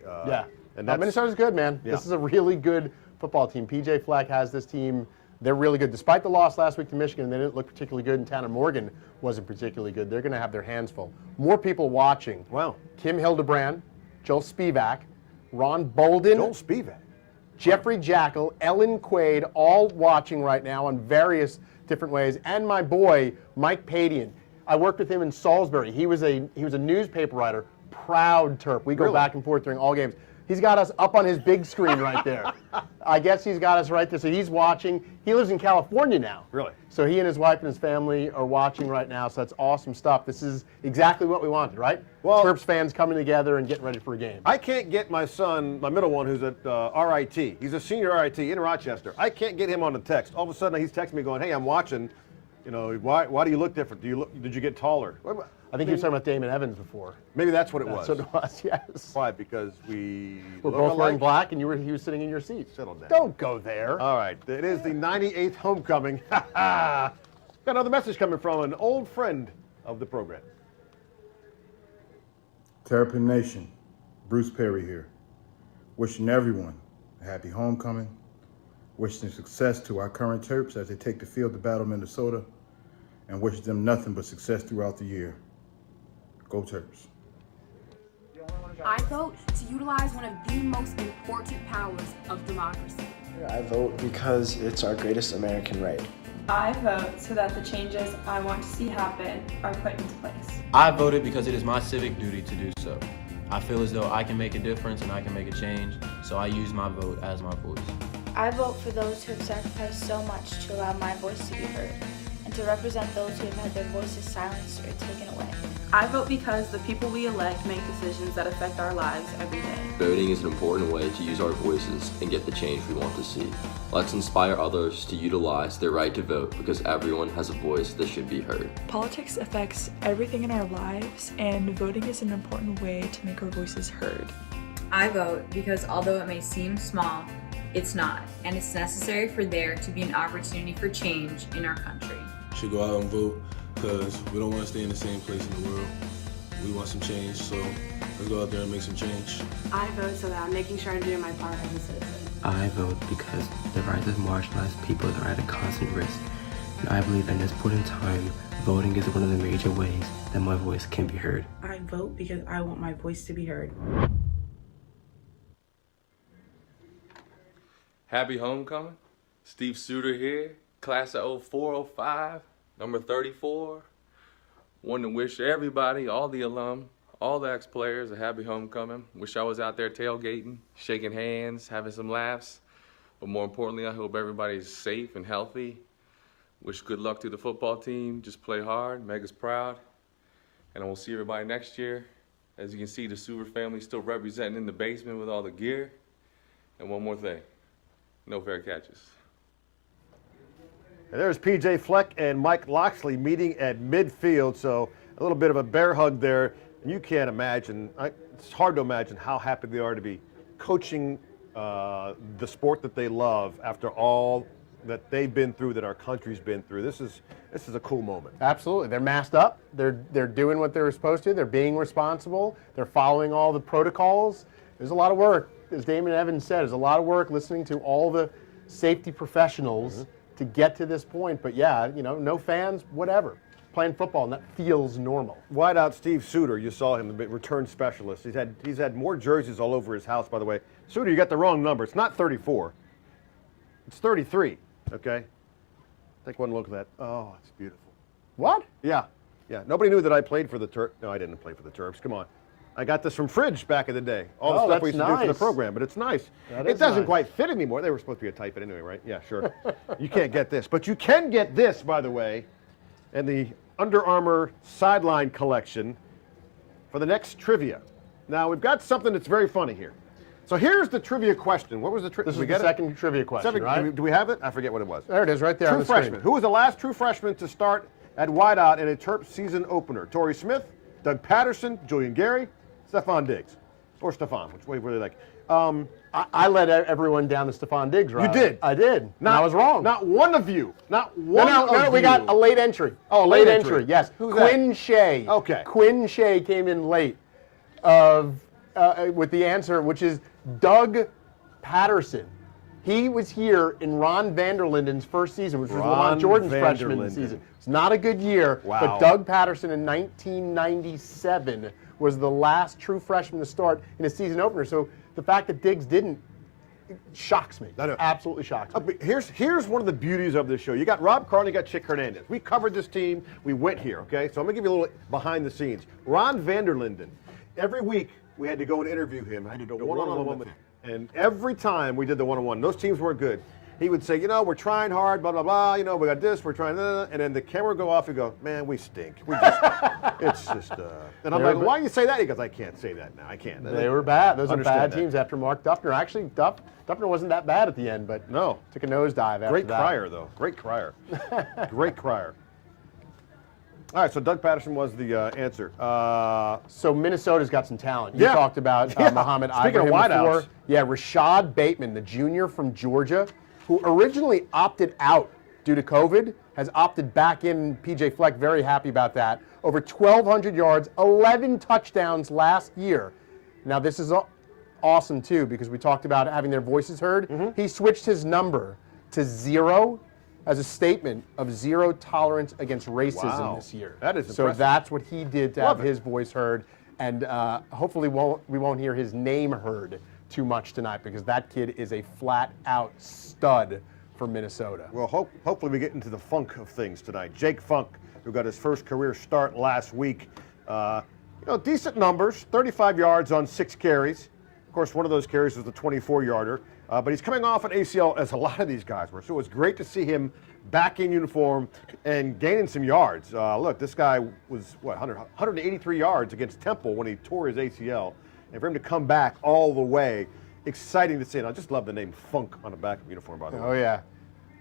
And Minnesota's good, man. Yeah. This is a really good football team. PJ Fleck has this team. They're really good. Despite the loss last week to Michigan, they didn't look particularly good, and Tanner Morgan wasn't particularly good. They're going to have their hands full. More people watching. Wow. Kim Hildebrand, Joel Spivak, Ron Bolden. Joel Spivak. Jeffrey Jackal, Ellen Quaid, all watching right now in various different ways. And my boy, Mike Padian. I worked with him in Salisbury. He was a newspaper writer, proud Terp. We go back and forth during all games. He's got us up on his big screen right there. I guess he's got us right there. So he's watching. He lives in California now. Really? So he and his wife and his family are watching right now. So that's awesome stuff. This is exactly what we wanted, right? Well, Terps fans coming together and getting ready for a game. I can't get my son, my middle one, who's at RIT. He's a senior RIT in Rochester. I can't get him on the text. All of a sudden, he's texting me going, hey, I'm watching. Why do you look different? Did you get taller? I think you were talking about Damon Evans before. Maybe that's what it was. That's what it was, yes. Why? Because we're both wearing black and he was sitting in your seat. Settle down. Don't go there. All right. It is the 98th homecoming. Got another message coming from an old friend of the program. Terrapin Nation, Bruce Perry here. Wishing everyone a happy homecoming. Wishing success to our current Terps as they take the field to battle Minnesota. And wish them nothing but success throughout the year. Go Terps. I vote to utilize one of the most important powers of democracy. I vote because it's our greatest American right. I vote so that the changes I want to see happen are put into place. I voted because it is my civic duty to do so. I feel as though I can make a difference and I can make a change, so I use my vote as my voice. I vote for those who have sacrificed so much to allow my voice to be heard, and to represent those who have had their voices silenced or taken away. I vote because the people we elect make decisions that affect our lives every day. Voting is an important way to use our voices and get the change we want to see. Let's inspire others to utilize their right to vote because everyone has a voice that should be heard. Politics affects everything in our lives, and voting is an important way to make our voices heard. I vote because although it may seem small, it's not, and it's necessary for there to be an opportunity for change in our country. Should go out and vote because we don't want to stay in the same place in the world. We want some change, so let's go out there and make some change. I vote so that I'm making sure I'm doing my part as a citizen. I vote because the rights of marginalized people are at a constant risk, and I believe in this point in time, voting is one of the major ways that my voice can be heard. I vote because I want my voice to be heard. Happy homecoming. Steve Suter here, class of 04-05, number 34. Want to wish everybody, all the alum, all the ex-players a happy homecoming. Wish I was out there tailgating, shaking hands, having some laughs. But more importantly, I hope everybody's safe and healthy. Wish good luck to the football team. Just play hard, make us proud. And we'll see everybody next year. As you can see, the Suter family still representing in the basement with all the gear. And one more thing. No fair catches. And there's PJ Fleck and Mike Loxley meeting at midfield, so a little bit of a bear hug there. And you can't imagine, it's hard to imagine how happy they are to be coaching the sport that they love after all that they've been through, that our country's been through. This is a cool moment. Absolutely. They're masked up. They're doing what they're supposed to. They're being responsible. They're following all the protocols. There's a lot of work. As Damon Evans said, there's a lot of work listening to all the safety professionals to get to this point. But yeah, you know, no fans, whatever. Playing football, and that feels normal. Wideout Steve Suter, you saw him, the return specialist. He's had more jerseys all over his house, by the way. Suter, you got the wrong number. It's not 34. It's 33, okay? Take one look at that. Oh, it's beautiful. What? Yeah. Nobody knew that I played for the Terps. No, I didn't play for the Terps. Come on. I got this from Fridge back in the day. All the stuff we used to do for the program, but it's nice. It doesn't quite fit anymore. They were supposed to be a tight fit anyway, right? Yeah, sure. You can't get this. But you can get this, by the way, and the Under Armour sideline collection for the next trivia. Now, we've got something that's very funny here. So here's the trivia question. What was the trivia? This is the second trivia question, right? Do we have it? I forget what it was. There it is, right there on the freshman. screen. Who was the last true freshman to start at wideout in a Terps season opener? Torrey Smith, Doug Patterson, Julian Gary, Stephon Diggs. Or Stephon, which way were they like? I led everyone down the Stephon Diggs route. You did? I did. I was wrong. Not one of you. Not one of you. No, we got a late entry. Oh, late entry, yes. Who's Quinn Shea. Okay. Quinn Shea came in late with the answer, which is Doug Patterson. He was here in Ron Vanderlinden's first season, which was Lamont Jordan's freshman season. It's not a good year, but Doug Patterson in 1997 was the last true freshman to start in a season opener. So the fact that Diggs didn't shocks me. Absolutely shocks me. Here's one of the beauties of this show. You got Rob Carlin, you got Chick Hernandez. We covered this team. We went here, okay? So I'm going to give you a little behind the scenes. Ron Vanderlinden, every week we had to go and interview him. I had to do a one-on-one with him. And every time we did the one-on-one, those teams weren't good. He would say, you know, we're trying hard, blah, blah, blah. You know, we got this, we're trying, and then the camera would go off and go, man, we stink. We just, it's just, and I'm like, why do you say that? He goes, I can't say that now. I can't. They were bad. Those are bad teams after Mark Duffner. Actually, Duffner wasn't that bad at the end, but no, took a nosedive after Great that. crier, though. Great crier. Great crier. All right, so Doug Patterson was the answer. So Minnesota's got some talent. You talked about Muhammad Speaking Ibrahim of wideouts. before. Yeah, Rashad Bateman, the junior from Georgia, who originally opted out due to COVID, has opted back in. PJ Fleck, very happy about that. Over 1,200 yards, 11 touchdowns last year. Now, this is awesome, too, because we talked about having their voices heard. He switched his number to 0 as a statement of zero tolerance against racism this year. That is so impressive. that's what he did to have his voice heard. And hopefully we won't hear his name heard too much tonight, because that kid is a flat-out stud for Minnesota. Well, hopefully we get into the funk of things tonight. Jake Funk, who got his first career start last week. Decent numbers, 35 yards on 6 carries. Of course, one of those carries was the 24-yarder. But he's coming off an ACL, as a lot of these guys were. So it's great to see him back in uniform and gaining some yards. Look, this guy was, 183 yards against Temple when he tore his ACL. And for him to come back all the way, exciting to see. And I just love the name Funk on the back of the uniform, by the way. Oh, yeah.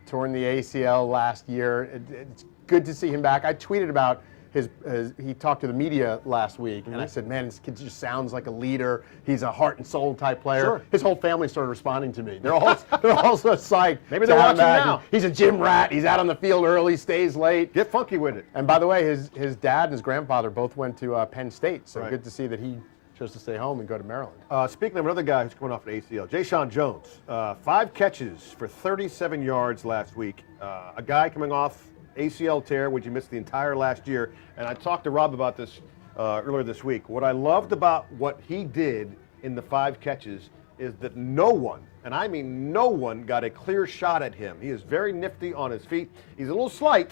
Torn the ACL last year. It's good to see him back. I tweeted about he talked to the media last week, and I said, man, this kid just sounds like a leader. He's a heart and soul type player. Sure. His whole family started responding to me. They're all so psyched. Maybe they're watching now. He's a gym rat. He's out on the field early, stays late. Get funky with it. And by the way, his dad and his grandfather both went to Penn State, so Right. good to see that he chose to stay home and go to Maryland. Speaking of another guy who's coming off an ACL, Ja'Shawn Jones, 5 catches for 37 yards last week. A guy coming off ACL tear, which he missed the entire last year. And I talked to Rob about this earlier this week. What I loved about what he did in the 5 catches is that no one, and I mean no one, got a clear shot at him. He is very nifty on his feet. He's a little slight.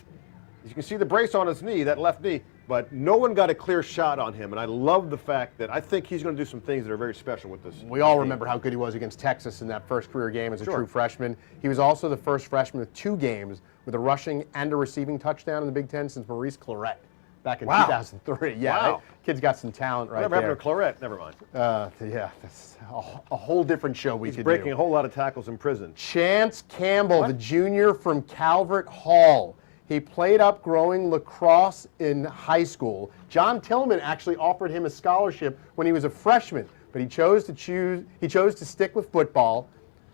As you can see the brace on his knee, that left knee, but no one got a clear shot on him. And I love the fact that I think he's going to do some things that are very special with this. We all remember how good he was against Texas in that first career game as a Sure. true freshman. He was also the first freshman with 2 games with a rushing and a receiving touchdown in the Big Ten since Maurice Clarett back in 2003. Yeah, Wow. Kid's got some talent right Whatever there. happened to Clarett? Never mind. Yeah, that's a whole different show we He's could breaking do. a whole lot of tackles in prison. Chance Campbell, the junior from Calvert Hall. He played up growing lacrosse in high school. John Tillman actually offered him a scholarship when he was a freshman, but he chose to stick with football.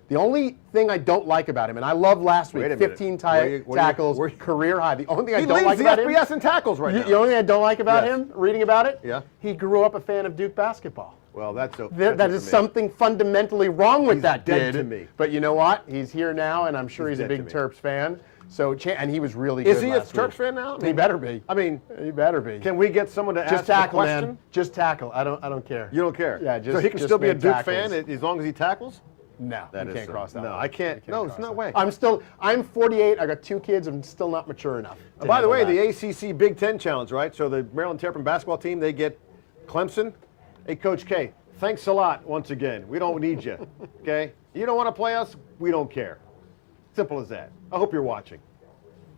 The only thing I don't like about him, and I love last week, 15 tackles, career high. The only thing I don't like about him, he leads the FBS in tackles right now. the only thing I don't like about him, reading about it, Yeah. he grew up a fan of Duke basketball. Well, that's That is something fundamentally wrong with that dead kid. to me. But you know what? He's here now, and I'm sure he's a dead big to me. Terps fan. So, and he was really good Is he a last Terps week. fan now? He better be. I mean, he better be. Can we get someone to Just ask tackle, a question? man. Just tackle. I don't care. You don't care? Yeah, just so he can just still be a make Duke tackles. fan as long as he tackles? No, That you is can't cross that. No, line. I can't. You No, there's no way. I'm 48. I got 2 kids. I'm still not mature enough. to By the way, handle the ACC Big Ten Challenge, right? So the Maryland Terrapin basketball team, they get Clemson. Hey, Coach K, thanks a lot once again. We don't need you, okay? You don't want to play us? We don't care. Simple as that. I hope you're watching.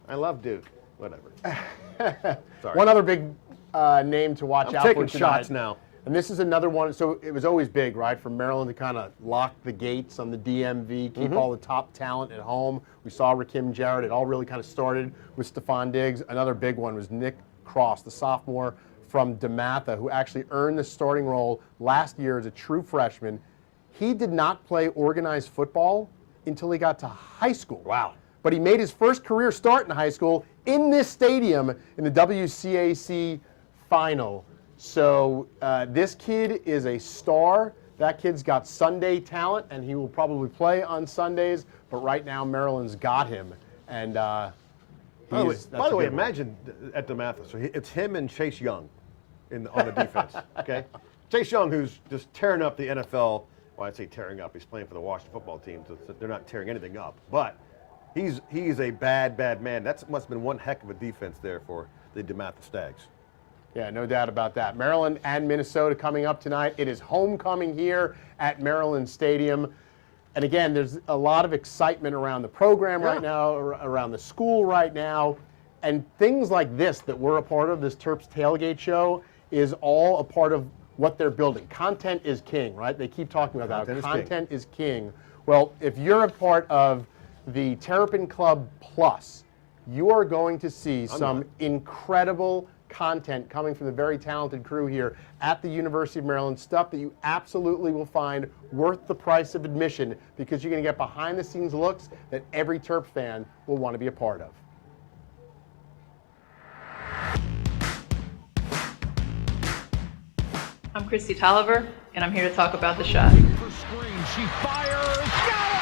I love Duke. Whatever. Sorry. One other big name to watch I'm out taking for tonight. shots now. And this is another one. So it was always big, right, for Maryland to kind of lock the gates on the DMV, keep all the top talent at home. We saw Rakim Jarrett. It all really kind of started with Stephon Diggs. Another big one was Nick Cross, the sophomore from DeMatha, who actually earned the starting role last year as a true freshman. He did not play organized football until he got to high school. Wow. But he made his first career start in high school in this stadium in the WCAC final. So this kid is a star. That kid's got Sunday talent, and he will probably play on Sundays. But right now, Maryland's got him. And By the way, imagine at DeMatha. So it's him and Chase Young on the defense. Okay, Chase Young, who's just tearing up the NFL. Well, I'd say tearing up. He's playing for the Washington football team, so they're not tearing anything up. But he's a bad man. That must have been one heck of a defense there for the DeMatha Stags. Yeah, no doubt about that. Maryland and Minnesota coming up tonight. It is homecoming here at Maryland Stadium. And again, there's a lot of excitement around the program right now, around the school right now. And things like this that we're a part of, this Terps Tailgate Show, is all a part of what they're building. Content is king, right? They keep talking about that. Content is king. Well, if you're a part of the Terrapin Club Plus, you are going to see some incredible content coming from the very talented crew here at the University of Maryland, stuff that you absolutely will find worth the price of admission, because you're going to get behind the scenes looks that every Terp fan will want to be a part of. I'm Christy Tolliver, and I'm here to talk about the shot. She fires. Got it!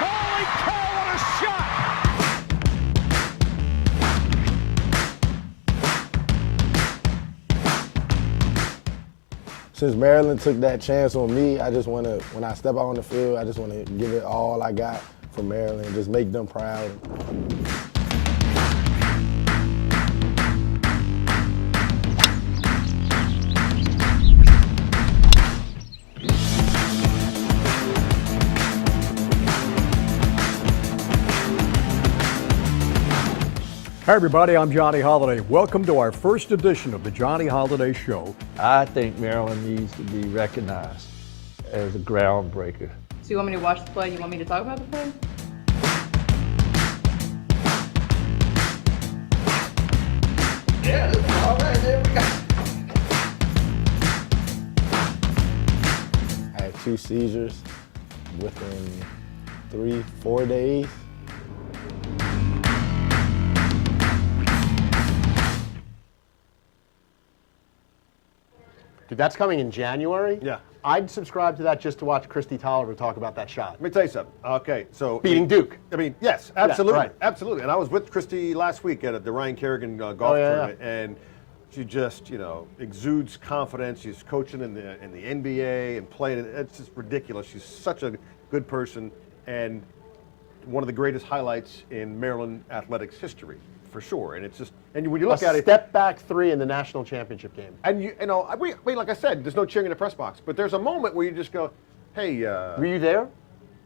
Holy cow, what a shot! Since Maryland took that chance on me, I just want to, when I step out on the field, I just want to give it all I got for Maryland and just make them proud. Hi everybody, I'm Johnny Holiday. Welcome to our first edition of the Johnny Holiday Show. I think Maryland needs to be recognized as a groundbreaker. So you want me to watch the play? You want me to talk about the play? Yeah, all right, there we go. I had 2 seizures within 3-4 days. Dude, that's coming in January? Yeah. I'd subscribe to that just to watch Christy Tolliver talk about that shot. Let me tell you something. Okay, so Beating Duke. I mean, yes, absolutely, right. absolutely. And I was with Christy last week at the Ryan Kerrigan golf tournament, and she just, exudes confidence. She's coaching in the NBA and playing. It's just ridiculous. She's such a good person and one of the greatest highlights in Maryland athletics history, for sure. And it's just, and when you look at it, step back 3 in the national championship game. and I mean, like I said, there's no cheering in the press box, but there's a moment where you just go, hey. Were you there?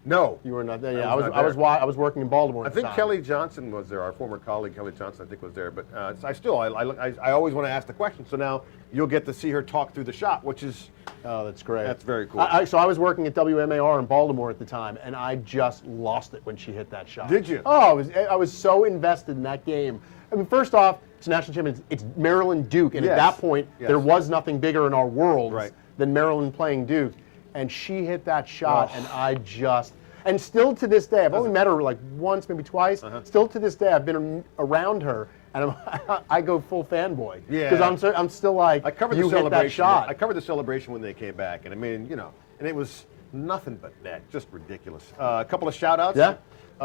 No. You were not there. Yeah, I was working in Baltimore. I at the think time. Kelly Johnson was there. Our former colleague Kelly Johnson, I think, was there. But I always want to ask the question. So now you'll get to see her talk through the shot, which is that's great. That's very cool. So I was working at WMAR in Baltimore at the time, and I just lost it when she hit that shot. Did you? Oh, I was so invested in that game. I mean, first off, it's national champions. It's Maryland Duke, and at that point, there was nothing bigger in our world than Maryland playing Duke. And she hit that shot, and I just. And still to this day, I've only met her like once, maybe twice. Still to this day, I've been around her, and I go full fanboy. Yeah. Because I'm still like, I covered you the hit that celebration. shot. I covered the celebration when they came back, and I mean, and it was nothing but net, just ridiculous. A couple of shout outs. Yeah.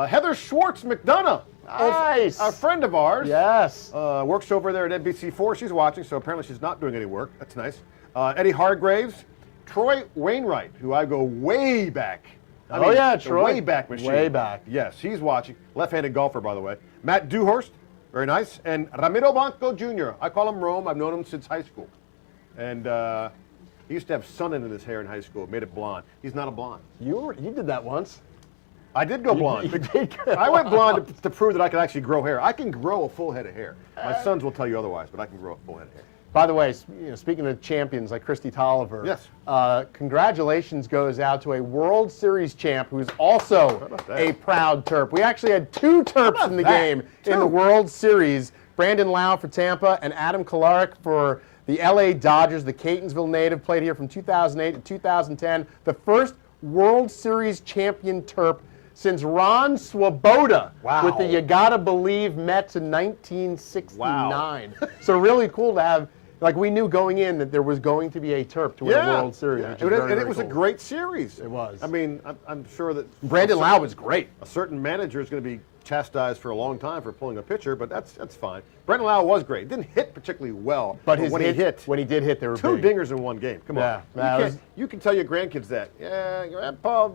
Heather Schwartz McDonough. Nice. A friend of ours. Yes. Works over there at NBC4. She's watching, so apparently she's not doing any work. That's nice. Eddie Hargraves. Troy Wainwright, who I go way back. Troy. Way back machine. Way back. Yes, he's watching. Left-handed golfer, by the way. Matt Dewhurst, very nice. And Ramiro Banco Jr. I call him Rome. I've known him since high school. And he used to have sun in his hair in high school. Made it blonde. He's not a blonde. You did that once. I did go blonde. You did go I went blonde to prove that I could actually grow hair. I can grow a full head of hair. My sons will tell you otherwise, but I can grow a full head of hair. By the way, speaking of champions like Christy Tolliver, yes. Congratulations goes out to a World Series champ who's also a proud Terp. We actually had 2 Terps in the game in the World Series. Brandon Lau for Tampa and Adam Kolarek for the LA Dodgers. The Catonsville native played here from 2008 to 2010. The first World Series champion Terp since Ron Swoboda with the You Gotta Believe Mets in 1969. Wow. So really cool to have. Like, we knew going in that there was going to be a Terp to win a World Series. Yeah. Which is very, it was cool. a great series. It was. I mean, I'm sure that Brandon Lau was great. A certain manager is going to be chastised for a long time for pulling a pitcher, but that's fine. Brandon Lau was great. Didn't hit particularly well, but when he did hit, they were 2 big. dingers in one game. Come on. You can tell your grandkids that. Yeah, Grandpa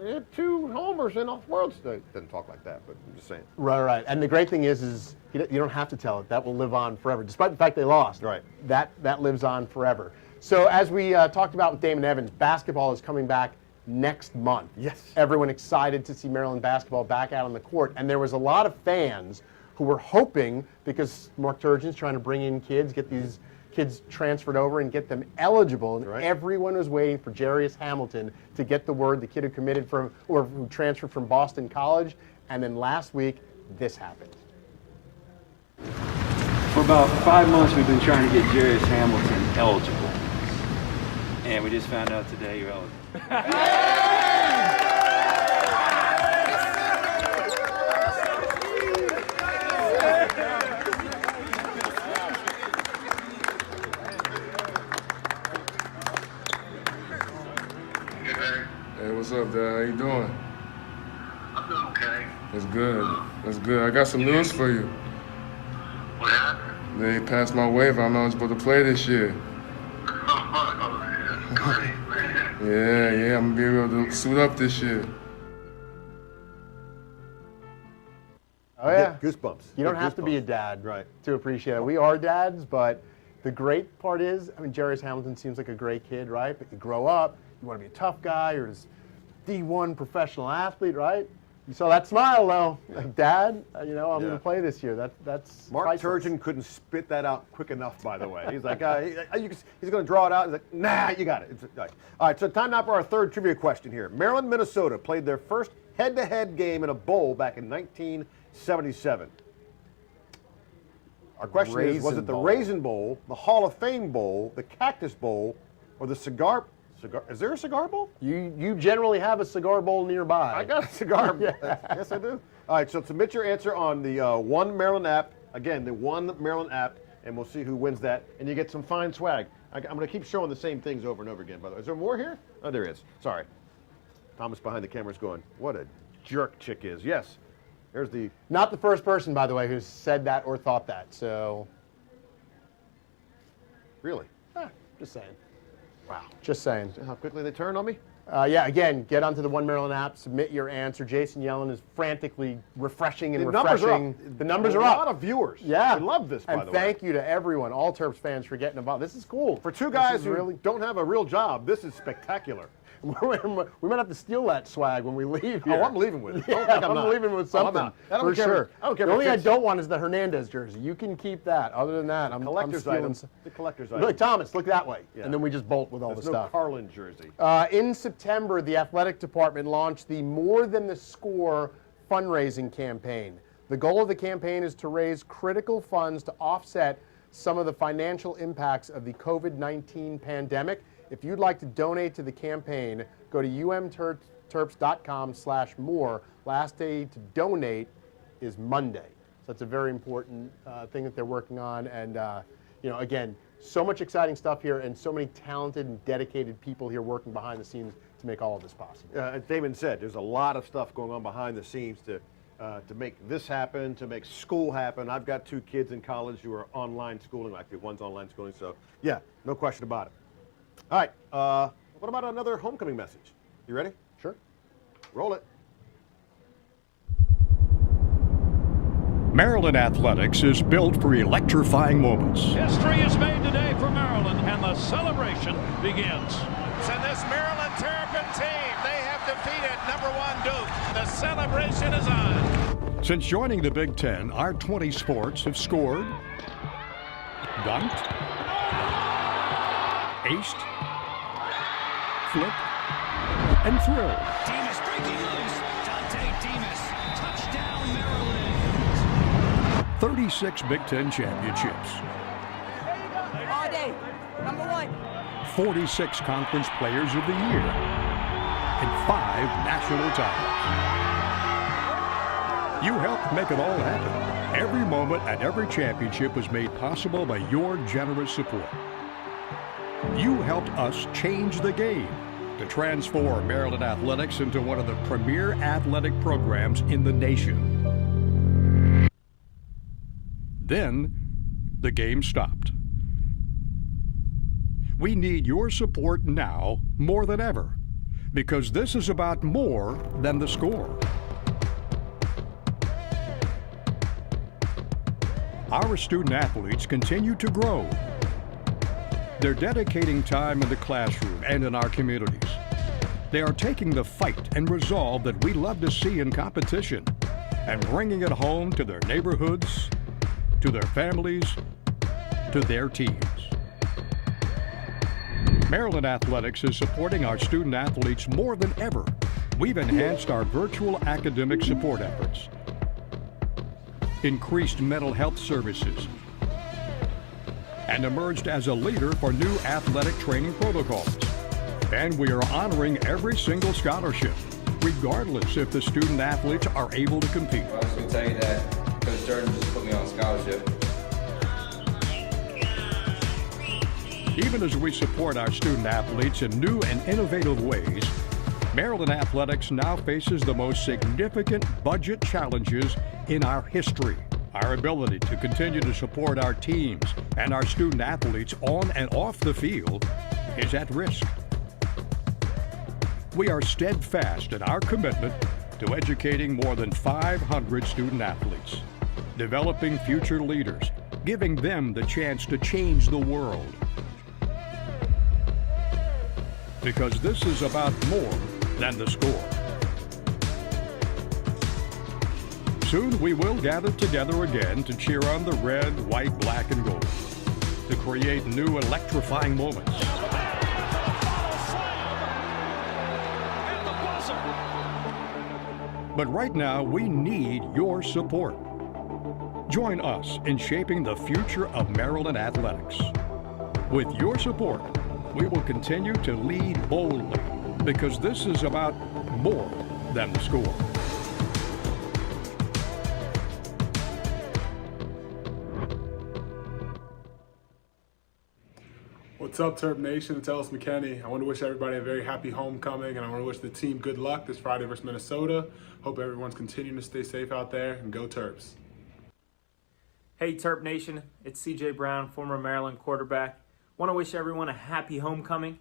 hit 2 homers in a World Series. Doesn't talk like that, but I'm just saying. Right. And the great thing is you don't have to tell it. That will live on forever, despite the fact they lost. Right. That lives on forever. So as we talked about with Damon Evans, basketball is coming back next month. Yes. Everyone excited to see Maryland basketball back out on the court. And there was a lot of fans who were hoping, because Mark Turgeon's trying to bring in kids, get these kids transferred over and get them eligible. And everyone was waiting for Jarius Hamilton to get the word, the kid who committed who transferred from Boston College. And then last week, this happened. For about 5 months, we've been trying to get Jarius Hamilton eligible. And we just found out today you're eligible. Hey, what's up, Dad? How you doing? I'm doing okay. That's good. That's good. I got some news for you. What happened? They passed my waiver. I'm eligible to play this year. Yeah, I'm gonna be able to suit up this year. Oh yeah, goosebumps. You don't have to be a dad to appreciate it. We are dads, but the great part is, I mean, Jarius Hamilton seems like a great kid, right? But you grow up, you want to be a tough guy, you're this D1 professional athlete, right? You saw that smile, though. Like, Dad, I'm going to play this year. That's Mark priceless. Turgeon couldn't spit that out quick enough, by the way. He's like, he's going to draw it out. He's like, nah, you got it. All right, so time now for our third trivia question here. Maryland, Minnesota played their first head-to-head game in a bowl back in 1977. Our question is, was it the Raisin Bowl, the Hall of Fame Bowl, the Cactus Bowl, or the Cigar? Is there a cigar bowl? You generally have a cigar bowl nearby. I got a cigar bowl. Yes, I do. All right, so submit your answer on the One Maryland app. Again, the One Maryland app, and we'll see who wins that. And you get some fine swag. I'm going to keep showing the same things over and over again, by the way. Is there more here? Oh, there is. Sorry. Thomas behind the camera is going, what a jerk chick is. Yes. There's the... Not the first person, by the way, who's said that or thought that, so... Really? Just saying. Wow. Just saying. See how quickly they turn on me? Yeah, again, get onto the One Maryland app, submit your answer. Jason Yellen is frantically refreshing and refreshing. The numbers are up. A lot of viewers. Yeah. I love this, by the way. And thank you to everyone, all Terps fans, for getting involved. This is cool. For two guys who don't have a real job, this is spectacular. We might have to steal that swag when we leave here. Oh, I'm leaving with it. Yeah, Don't think I'm not. leaving with something. I'm out. For sure. I don't care. The only thing I don't want is the Hernandez jersey. You can keep that. Other than that, I'm collector's stealing. items. The collector's item. Look, Thomas, look that way. Yeah. And then we just bolt with all the stuff. There's no Carlin jersey. In September, the athletic department launched the More Than the Score fundraising campaign. The goal of the campaign is to raise critical funds to offset some of the financial impacts of the COVID-19 pandemic. If you'd like to donate to the campaign, go to umterps.com/more. Last day to donate is Monday. So that's a very important thing that they're working on. And, again, so much exciting stuff here and so many talented and dedicated people here working behind the scenes to make all of this possible. As Damon said, there's a lot of stuff going on behind the scenes to make this happen, to make school happen. I've got two kids in college who are online schooling. Actually, one's online schooling. So, yeah, no question about it. All right, what about another homecoming message? You ready? Sure. Roll it. Maryland athletics is built for electrifying moments. History is made today for Maryland, and the celebration begins. And this Maryland Terrapin team, they have defeated #1 Duke. The celebration is on. Since joining the Big Ten, our 20 sports have scored, dunked, aced, flipped, and thrilled. Demas breaking loose. Dante Demas. Touchdown, Maryland. 36 Big Ten championships. All day. #1. 46 Conference Players of the Year. And 5 national titles. You helped make it all happen. Every moment and every championship was made possible by your generous support. You helped us change the game to transform Maryland athletics into one of the premier athletic programs in the nation. Then, the game stopped. We need your support now more than ever, because this is about more than the score. Our student athletes continue to grow. They're dedicating time in the classroom and in our communities. They are taking the fight and resolve that we love to see in competition and bringing it home to their neighborhoods, to their families, to their teams. Maryland Athletics is supporting our student athletes more than ever. We've enhanced our virtual academic support efforts, increased mental health services, and emerged as a leader for new athletic training protocols. And we are honoring every single scholarship, regardless if the student athletes are able to compete. I was going to tell you that Coach Jordan just put me on scholarship. Even as we support our student athletes in new and innovative ways, Maryland Athletics now faces the most significant budget challenges in our history. Our ability to continue to support our teams and our student athletes on and off the field is at risk. We are steadfast in our commitment to educating more than 500 student athletes, developing future leaders, giving them the chance to change the world. Because this is about more than the score. Soon we will gather together again to cheer on the red, white, black, and gold, to create new electrifying moments. But right now, we need your support. Join us in shaping the future of Maryland athletics. With your support, we will continue to lead boldly, because this is about more than the score. What's up, Terp Nation? It's Ellis McKinney. I want to wish everybody a very happy homecoming, and I want to wish the team good luck this Friday versus Minnesota. Hope everyone's continuing to stay safe out there, and go Terps. Hey, Terp Nation. It's CJ Brown, former Maryland quarterback. Want to wish everyone a happy homecoming.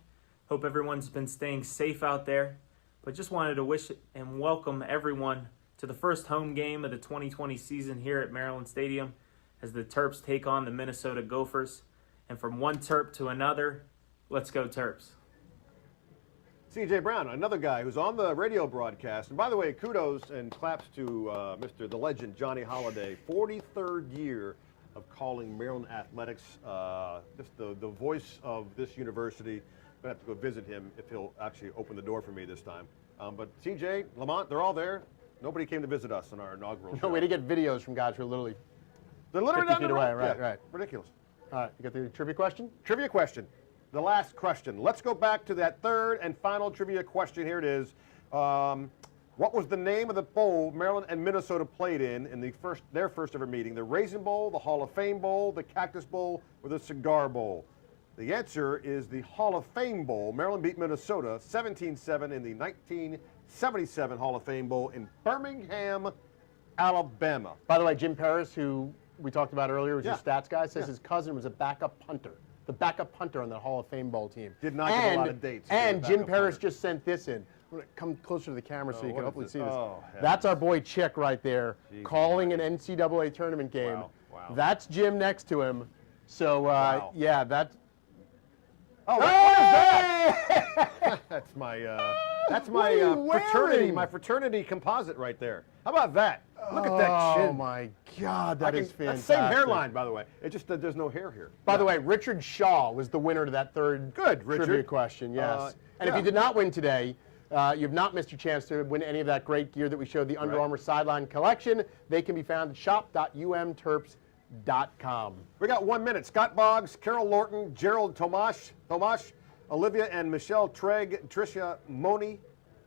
Hope everyone's been staying safe out there. But just wanted to wish and welcome everyone to the first home game of the 2020 season here at Maryland Stadium as the Terps take on the Minnesota Gophers. And from one Terp to another, let's go Terps. CJ Brown, another guy who's on the radio broadcast. And by the way, kudos and claps to the legend, Johnny Holliday. 43rd year of calling Maryland athletics. Just the voice of this university. I'm going to have to go visit him if he'll actually open the door for me this time. But CJ, Lamont, they're all there. Nobody came to visit us on our inaugural show. No way to get videos from guys who are literally They're literally 50 down feet the away. road. Right, Yeah, right. Ridiculous. All right, you got the trivia question? Trivia question. The last question. Let's go back to that third and final trivia question. Here it is. What was the name of the bowl Maryland and Minnesota played in their first ever meeting? The Raisin Bowl, the Hall of Fame Bowl, the Cactus Bowl, or the Cigar Bowl? The answer is the Hall of Fame Bowl. Maryland beat Minnesota 17-7 in the 1977 Hall of Fame Bowl in Birmingham, Alabama. By the way, Jim Paris, who we talked about earlier, was your stats guy, says his cousin was a backup punter. The backup punter on the Hall of Fame Bowl team. Did not get a lot of dates. And Jim Paris just sent this in. I'm going to come closer to the camera so you can hopefully see this. That's our boy Chick right there, calling an NCAA tournament game. Wow. That's Jim next to him. So, yeah, that's... Oh, what is that? That's my fraternity composite right there. How about that? Look at that chin. Oh my God, that is fantastic. That's the same hairline, by the way. It's just that there's no hair here. By the way, Richard Shaw was the winner to that third Richard. trivia question. Yes. And if you did not win today, you've not missed your chance to win any of that great gear that we showed, the Under Armour Sideline Collection. They can be found at shop.umterps.com. We got 1 minute. Scott Boggs, Carol Lorton, Gerald Tomash, Olivia and Michelle Tregg, Tricia Moni,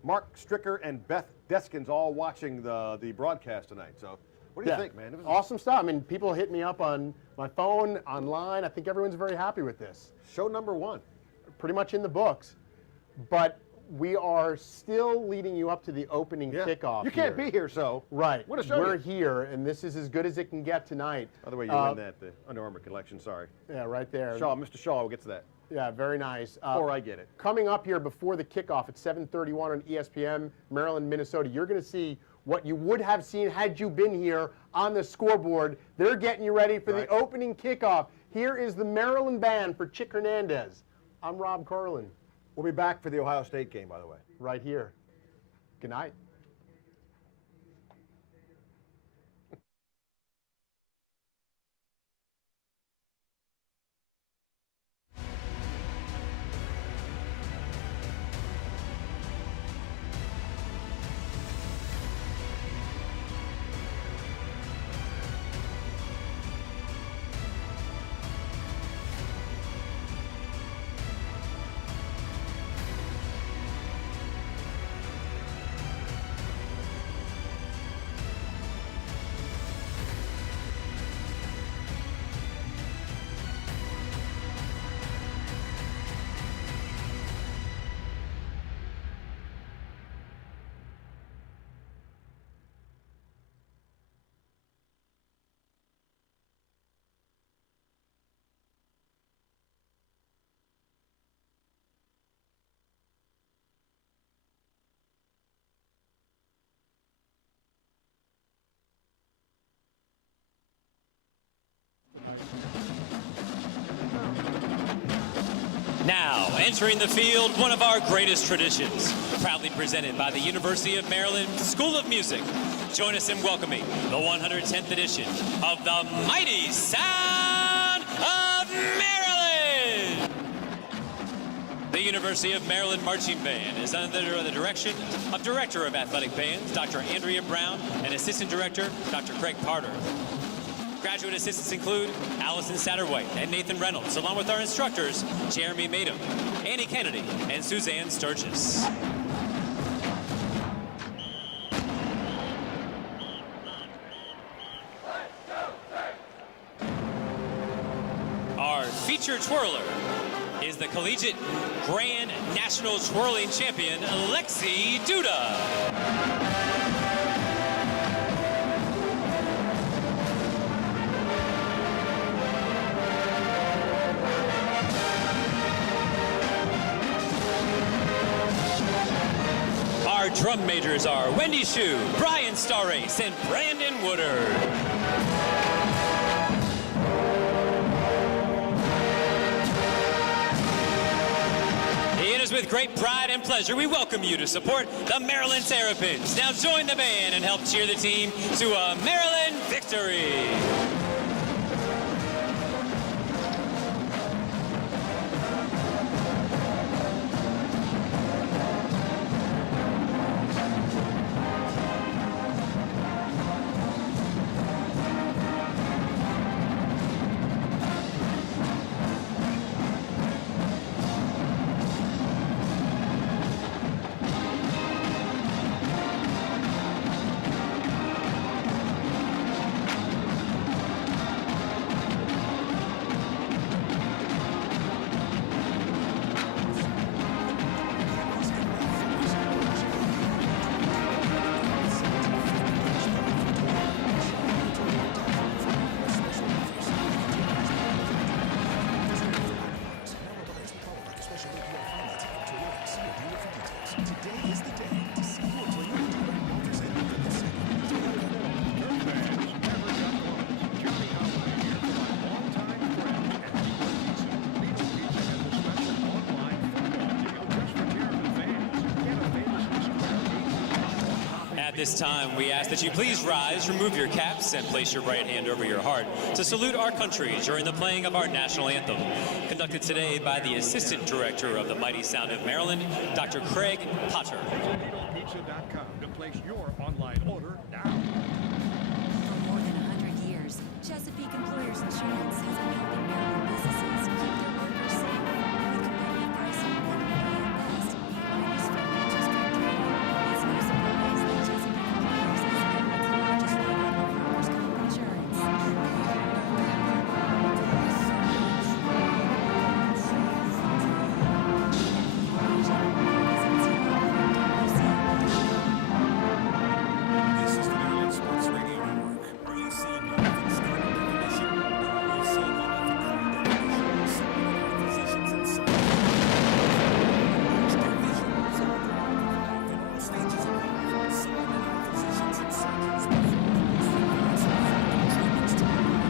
Mark Stricker, and Beth Deskins all watching the broadcast tonight. So what do you think, man? It was awesome stuff. I mean, people hit me up on my phone, online. I think everyone's very happy with this. Show number 1. Pretty much in the books. But we are still leading you up to the opening kickoff. You can't be here, so. Right. What a show. We're here, and this is as good as it can get tonight. By the way, you win that, the Under Armour collection, sorry. Yeah, right there. Mr. Shaw will get to that. Yeah, very nice. Or I get it. Coming up here before the kickoff at 7:31 on ESPN, Maryland, Minnesota, you're going to see what you would have seen had you been here on the scoreboard. They're getting you ready for the opening kickoff. Here is the Maryland band for Chick Hernandez. I'm Rob Carlin. We'll be back for the Ohio State game, by the way. Right here. Good night. Now, entering the field, one of our greatest traditions, proudly presented by the University of Maryland School of Music. Join us in welcoming the 110th edition of the Mighty Sound of Maryland. The University of Maryland Marching Band is under the direction of Director of Athletic Bands, Dr. Andrea Brown, and Assistant Director, Dr. Craig Parter. Graduate assistants include Allison Satterwhite and Nathan Reynolds, along with our instructors, Jeremy Madum, Annie Kennedy, and Suzanne Sturgis. Our featured twirler is the Collegiate Grand National Twirling Champion, Lexi Duda. Our drum majors are Wendy Shue, Brian Starrace, and Brandon Woodard. It is with great pride and pleasure we welcome you to support the Maryland Terrapins. Now join the band and help cheer the team to a Maryland victory. At this time, we ask that you please rise, remove your caps, and place your right hand over your heart to salute our country during the playing of our national anthem. Conducted today by the Assistant Director of the Mighty Sound of Maryland, Dr. Craig Potter. TornadoPizza.com to place your online order now. For more than 100 years, Chesapeake Employers Insurance has been helping Maryland businesses keep their workers safe with competitive pricing and employee best. Finest financial strength rating. It's no surprise that Chesapeake Employers is Maryland's largest rated of workers' comp insurance. This is the Maryland Sports Radio Network. Are you seeing nothing standard definition? Are you seeing nothing high definition? Some physicians and some vision. So in all stages of life, some physicians and surgeons perform the most advanced treatments to patients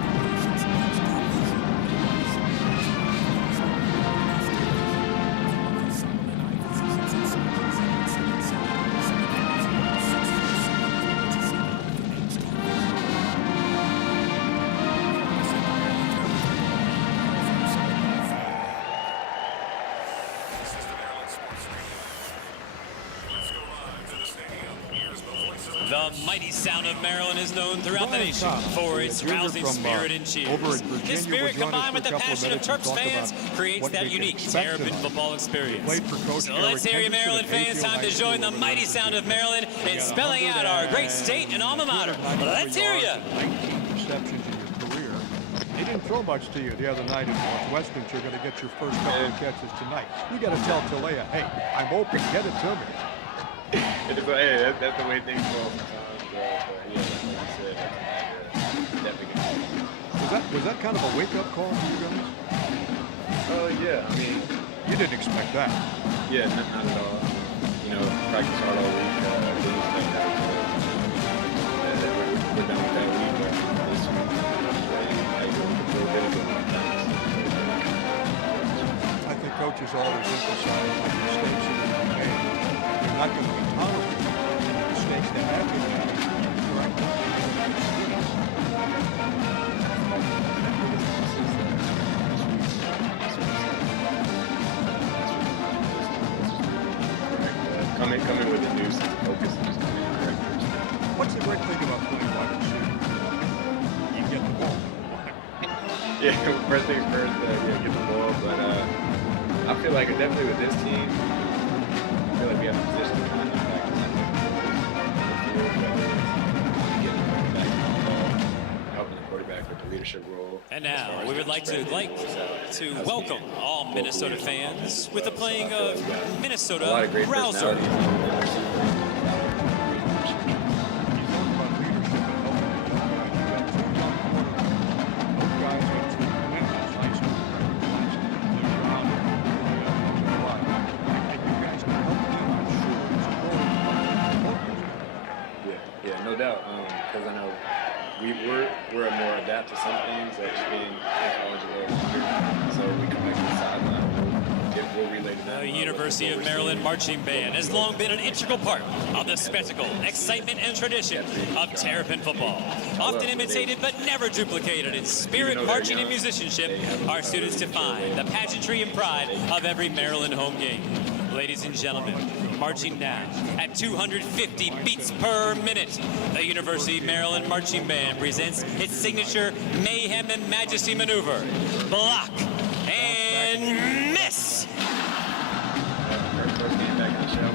The Mighty Sound of Maryland is known throughout the nation for its rousing spirit and cheers. This spirit, combined with the passion of Terps fans, creates that unique Terrapin football experience. So let's hear you, Maryland fans. Time to join the Mighty Sound of Maryland in spelling out our great state and alma mater. Let's hear you. 19 receptions in your career. He didn't throw much to you the other night at Northwestern. You're going to get your first couple of catches tonight. You got to tell Talea, hey, I'm open, get it to me. Hey, that's the way things go sometimes. But yeah, like you said, definitely. Was that kind of a wake-up call for you guys? Yeah. I mean, you didn't expect that. Yeah, not at all. You know, practice hard all week. We're done with that week. But this week, I think Coach coaches always emphasize the mistakes that have been made. They're not going to be tolerated. The mistakes that have been made, correct them. Coming with a new sense of focus and just coming in correct. What's the great thing about playing wide receiver? You get the ball. Yeah, first things first, get the ball. But I feel like definitely with this team, I feel like we have a position to kind of impact the helping the quarterback with the leadership role. And now we would like to welcome all Minnesota fans with the playing of Minnesota Rouser. Yeah, no doubt. Because I know we're more adapt to some things that just being in college a little longer. So we come back to the sideline. We'll relay to them. The University of Maryland Marching Band has long been an integral part of the spectacle, excitement, and tradition of Terrapin football. Often imitated but never duplicated in spirit, marching, and musicianship, our students define the pageantry and pride of every Maryland home game. Ladies and gentlemen, marching now at 250 beats per minute, the University of Maryland Marching Band presents its signature Mayhem and Majesty maneuver, block and miss. First game back in the show.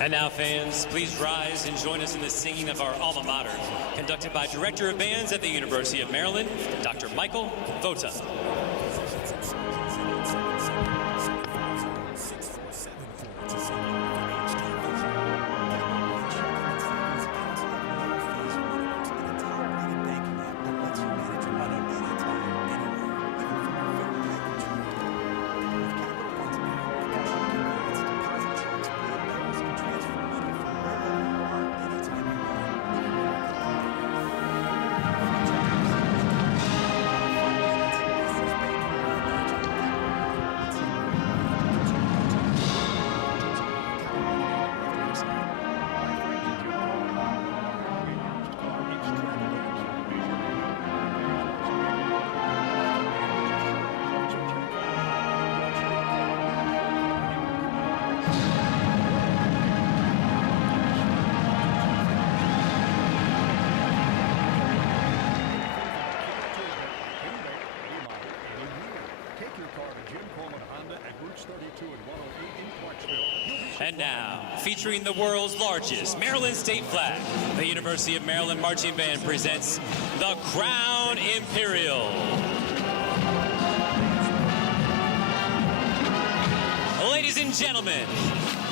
And now, fans, please rise and join us in the singing of our alma mater, conducted by Director of Bands at the University of Maryland, Dr. Michael Vota. And now, featuring the world's largest Maryland state flag, the University of Maryland Marching Band presents the Crown Imperial. Ladies and gentlemen,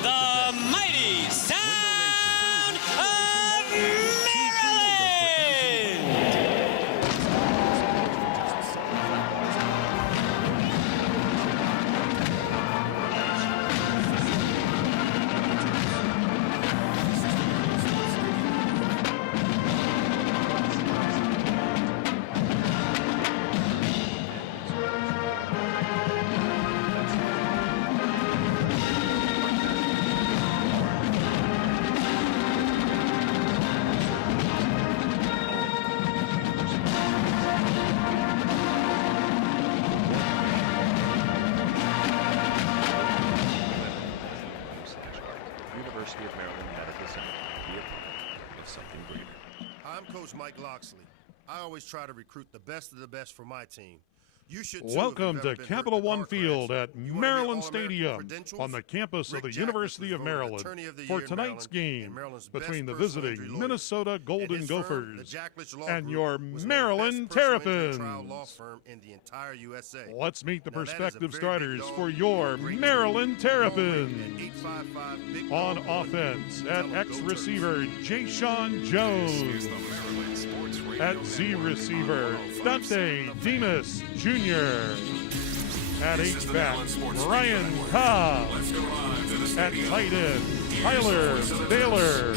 the mighty sound of Maryland! University of Maryland Medical Center. Be a part of something greater. I'm Coach Mike Loxley. I always try to recruit the best of the best for my team. You should too. Welcome to Capital One Field at Maryland Stadium on the campus of the University of Maryland for tonight's game between the visiting Minnesota Golden Gophers and your Maryland Terrapins. Let's meet the prospective starters for your Maryland Terrapins. On offense, at X receiver, Ja'Shawn Jones. At Z receiver, Dante Demas Jr. At H-back, Ryan Cobb. At tight end, Tyler Baylor.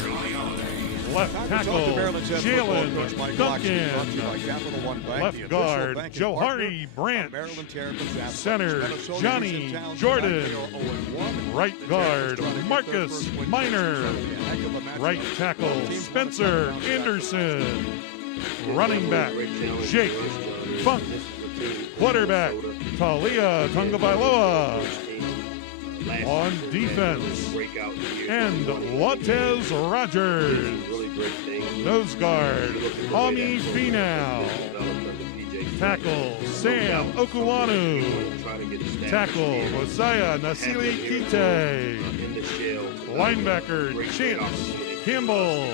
Left tackle, Jalen Duncan. Left guard, Johari Branch. Center, Johnny Jordan. Right guard, Marcus Minor. Right tackle, Spencer Anderson. Running back, Jake Funk. Quarterback, Talia Tungabailoa. On defense, and Lotez Rogers. Nose guard, Ami Finau. Tackle, Sam Okuwanu. Tackle, Mosiah Nasili Kite. Linebacker, Chance Campbell.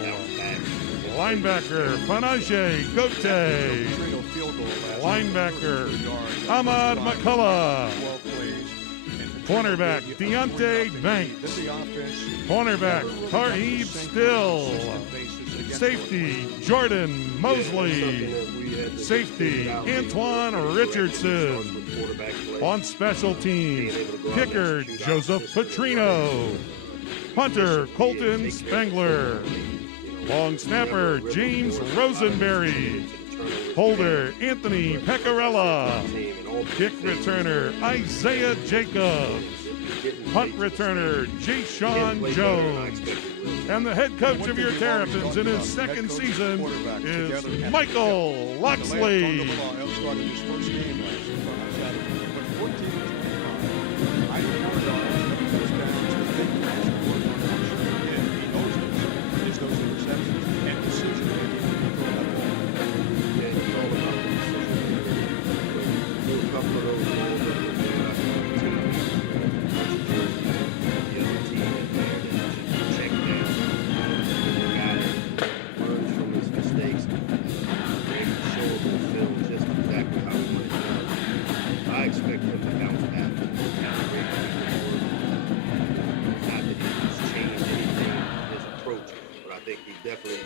Linebacker, Panache Gote. Linebacker, Ahmad McCullough. Cornerback, Deontay Banks. Cornerback, Tarheeb Still. Safety, Jordan Mosley. Safety, Antoine Richardson. On special teams, kicker, Joseph Petrino. Punter, Colton Spangler. Long snapper, James Rosenberry. Holder, Anthony Pecorella. Kick returner, Isaiah Jacobs. Punt returner, Ja'Shawn Jones. And the head coach of your Terrapins in his second season is Michael Loxley.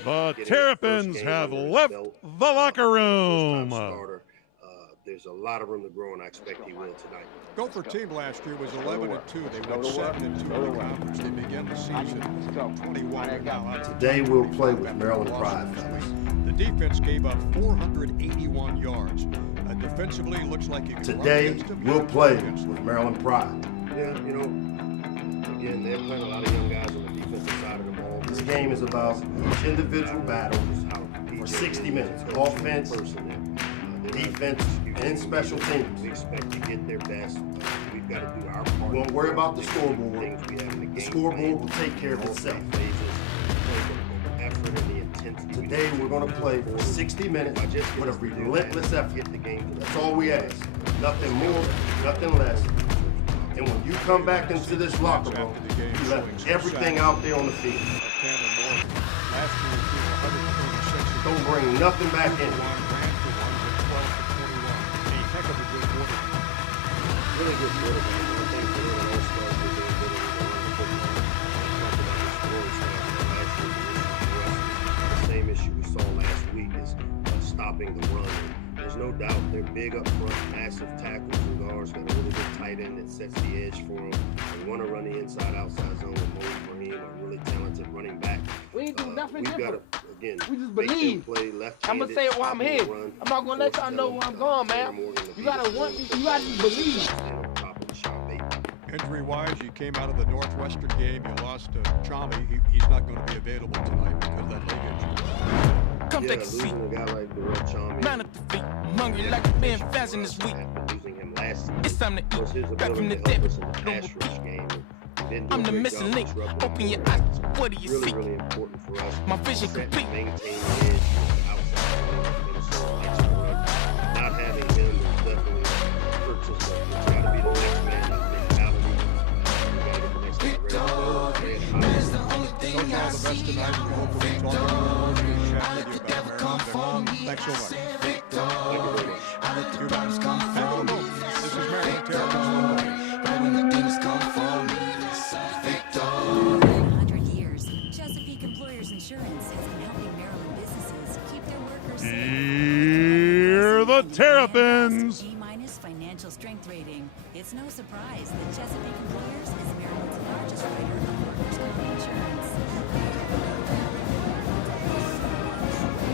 The Terrapins have left the locker room. There's a lot of room to grow, and I expect he will tonight. Gopher team last year was 11-2. They went 7-2 in the conference. They began the season 21. Today we'll play with Maryland pride, fellas. The defense gave up 481 yards. Defensively, looks like you can. Today we'll play with Maryland pride. Yeah, you know, again, they're playing a lot of young guys on the defensive side of the ball. This game is about each individual battle for 60 minutes. Offense, defense, and special teams. We expect to get their best. We've got to do our part. We won't worry about the scoreboard. The scoreboard will take care of itself. Today we're going to play for 60 minutes with a relentless effort. That's all we ask. Nothing more, nothing less. And when you come back into this locker room, you left everything out there on the field. Don't bring nothing back in. Really good quarterback. I think the All-Stars were doing good the same issue we saw last week is stopping the run. There's no doubt they're big up front, massive tackles and guards, got a really good tight end that sets the edge for them. They want to run the inside-outside zone with Mo Ibrahim, a really talented running back. We ain't do nothing different. Again, we just believe. I'm gonna say it while I'm here. I'm not gonna let y'all know where I'm going, man. You gotta just believe. Injury-wise, you came out of the Northwestern game. You lost to Chami. He's not going to be available tonight because of that leg injury. Come take a seat. Man at the feet. I'm hungry like I've been fasting this week. It's time to eat. Back from the dip. I'm the missing link. Open your eyes. What do you really, see? really important for us. My vision complete. Maintain the edge outside of Minnesota likes to run. Not having him is definitely hurts us. But we try to be the next man up mentality. We got to get the next man ready to go. Play it high. The only thing I see, I'm a victor. I let the devil come for me. Thanks so much. Victor. I let the problems come for me. This is Maryland Terrapin. But when the things come for me, Victor. 100 years, Chesapeake Employers Insurance has been helping Maryland businesses keep their workers safe. Here the Terrapins. D- financial strength rating. It's no surprise that Chesapeake Employers is Maryland's largest writer of workers' comp insurance.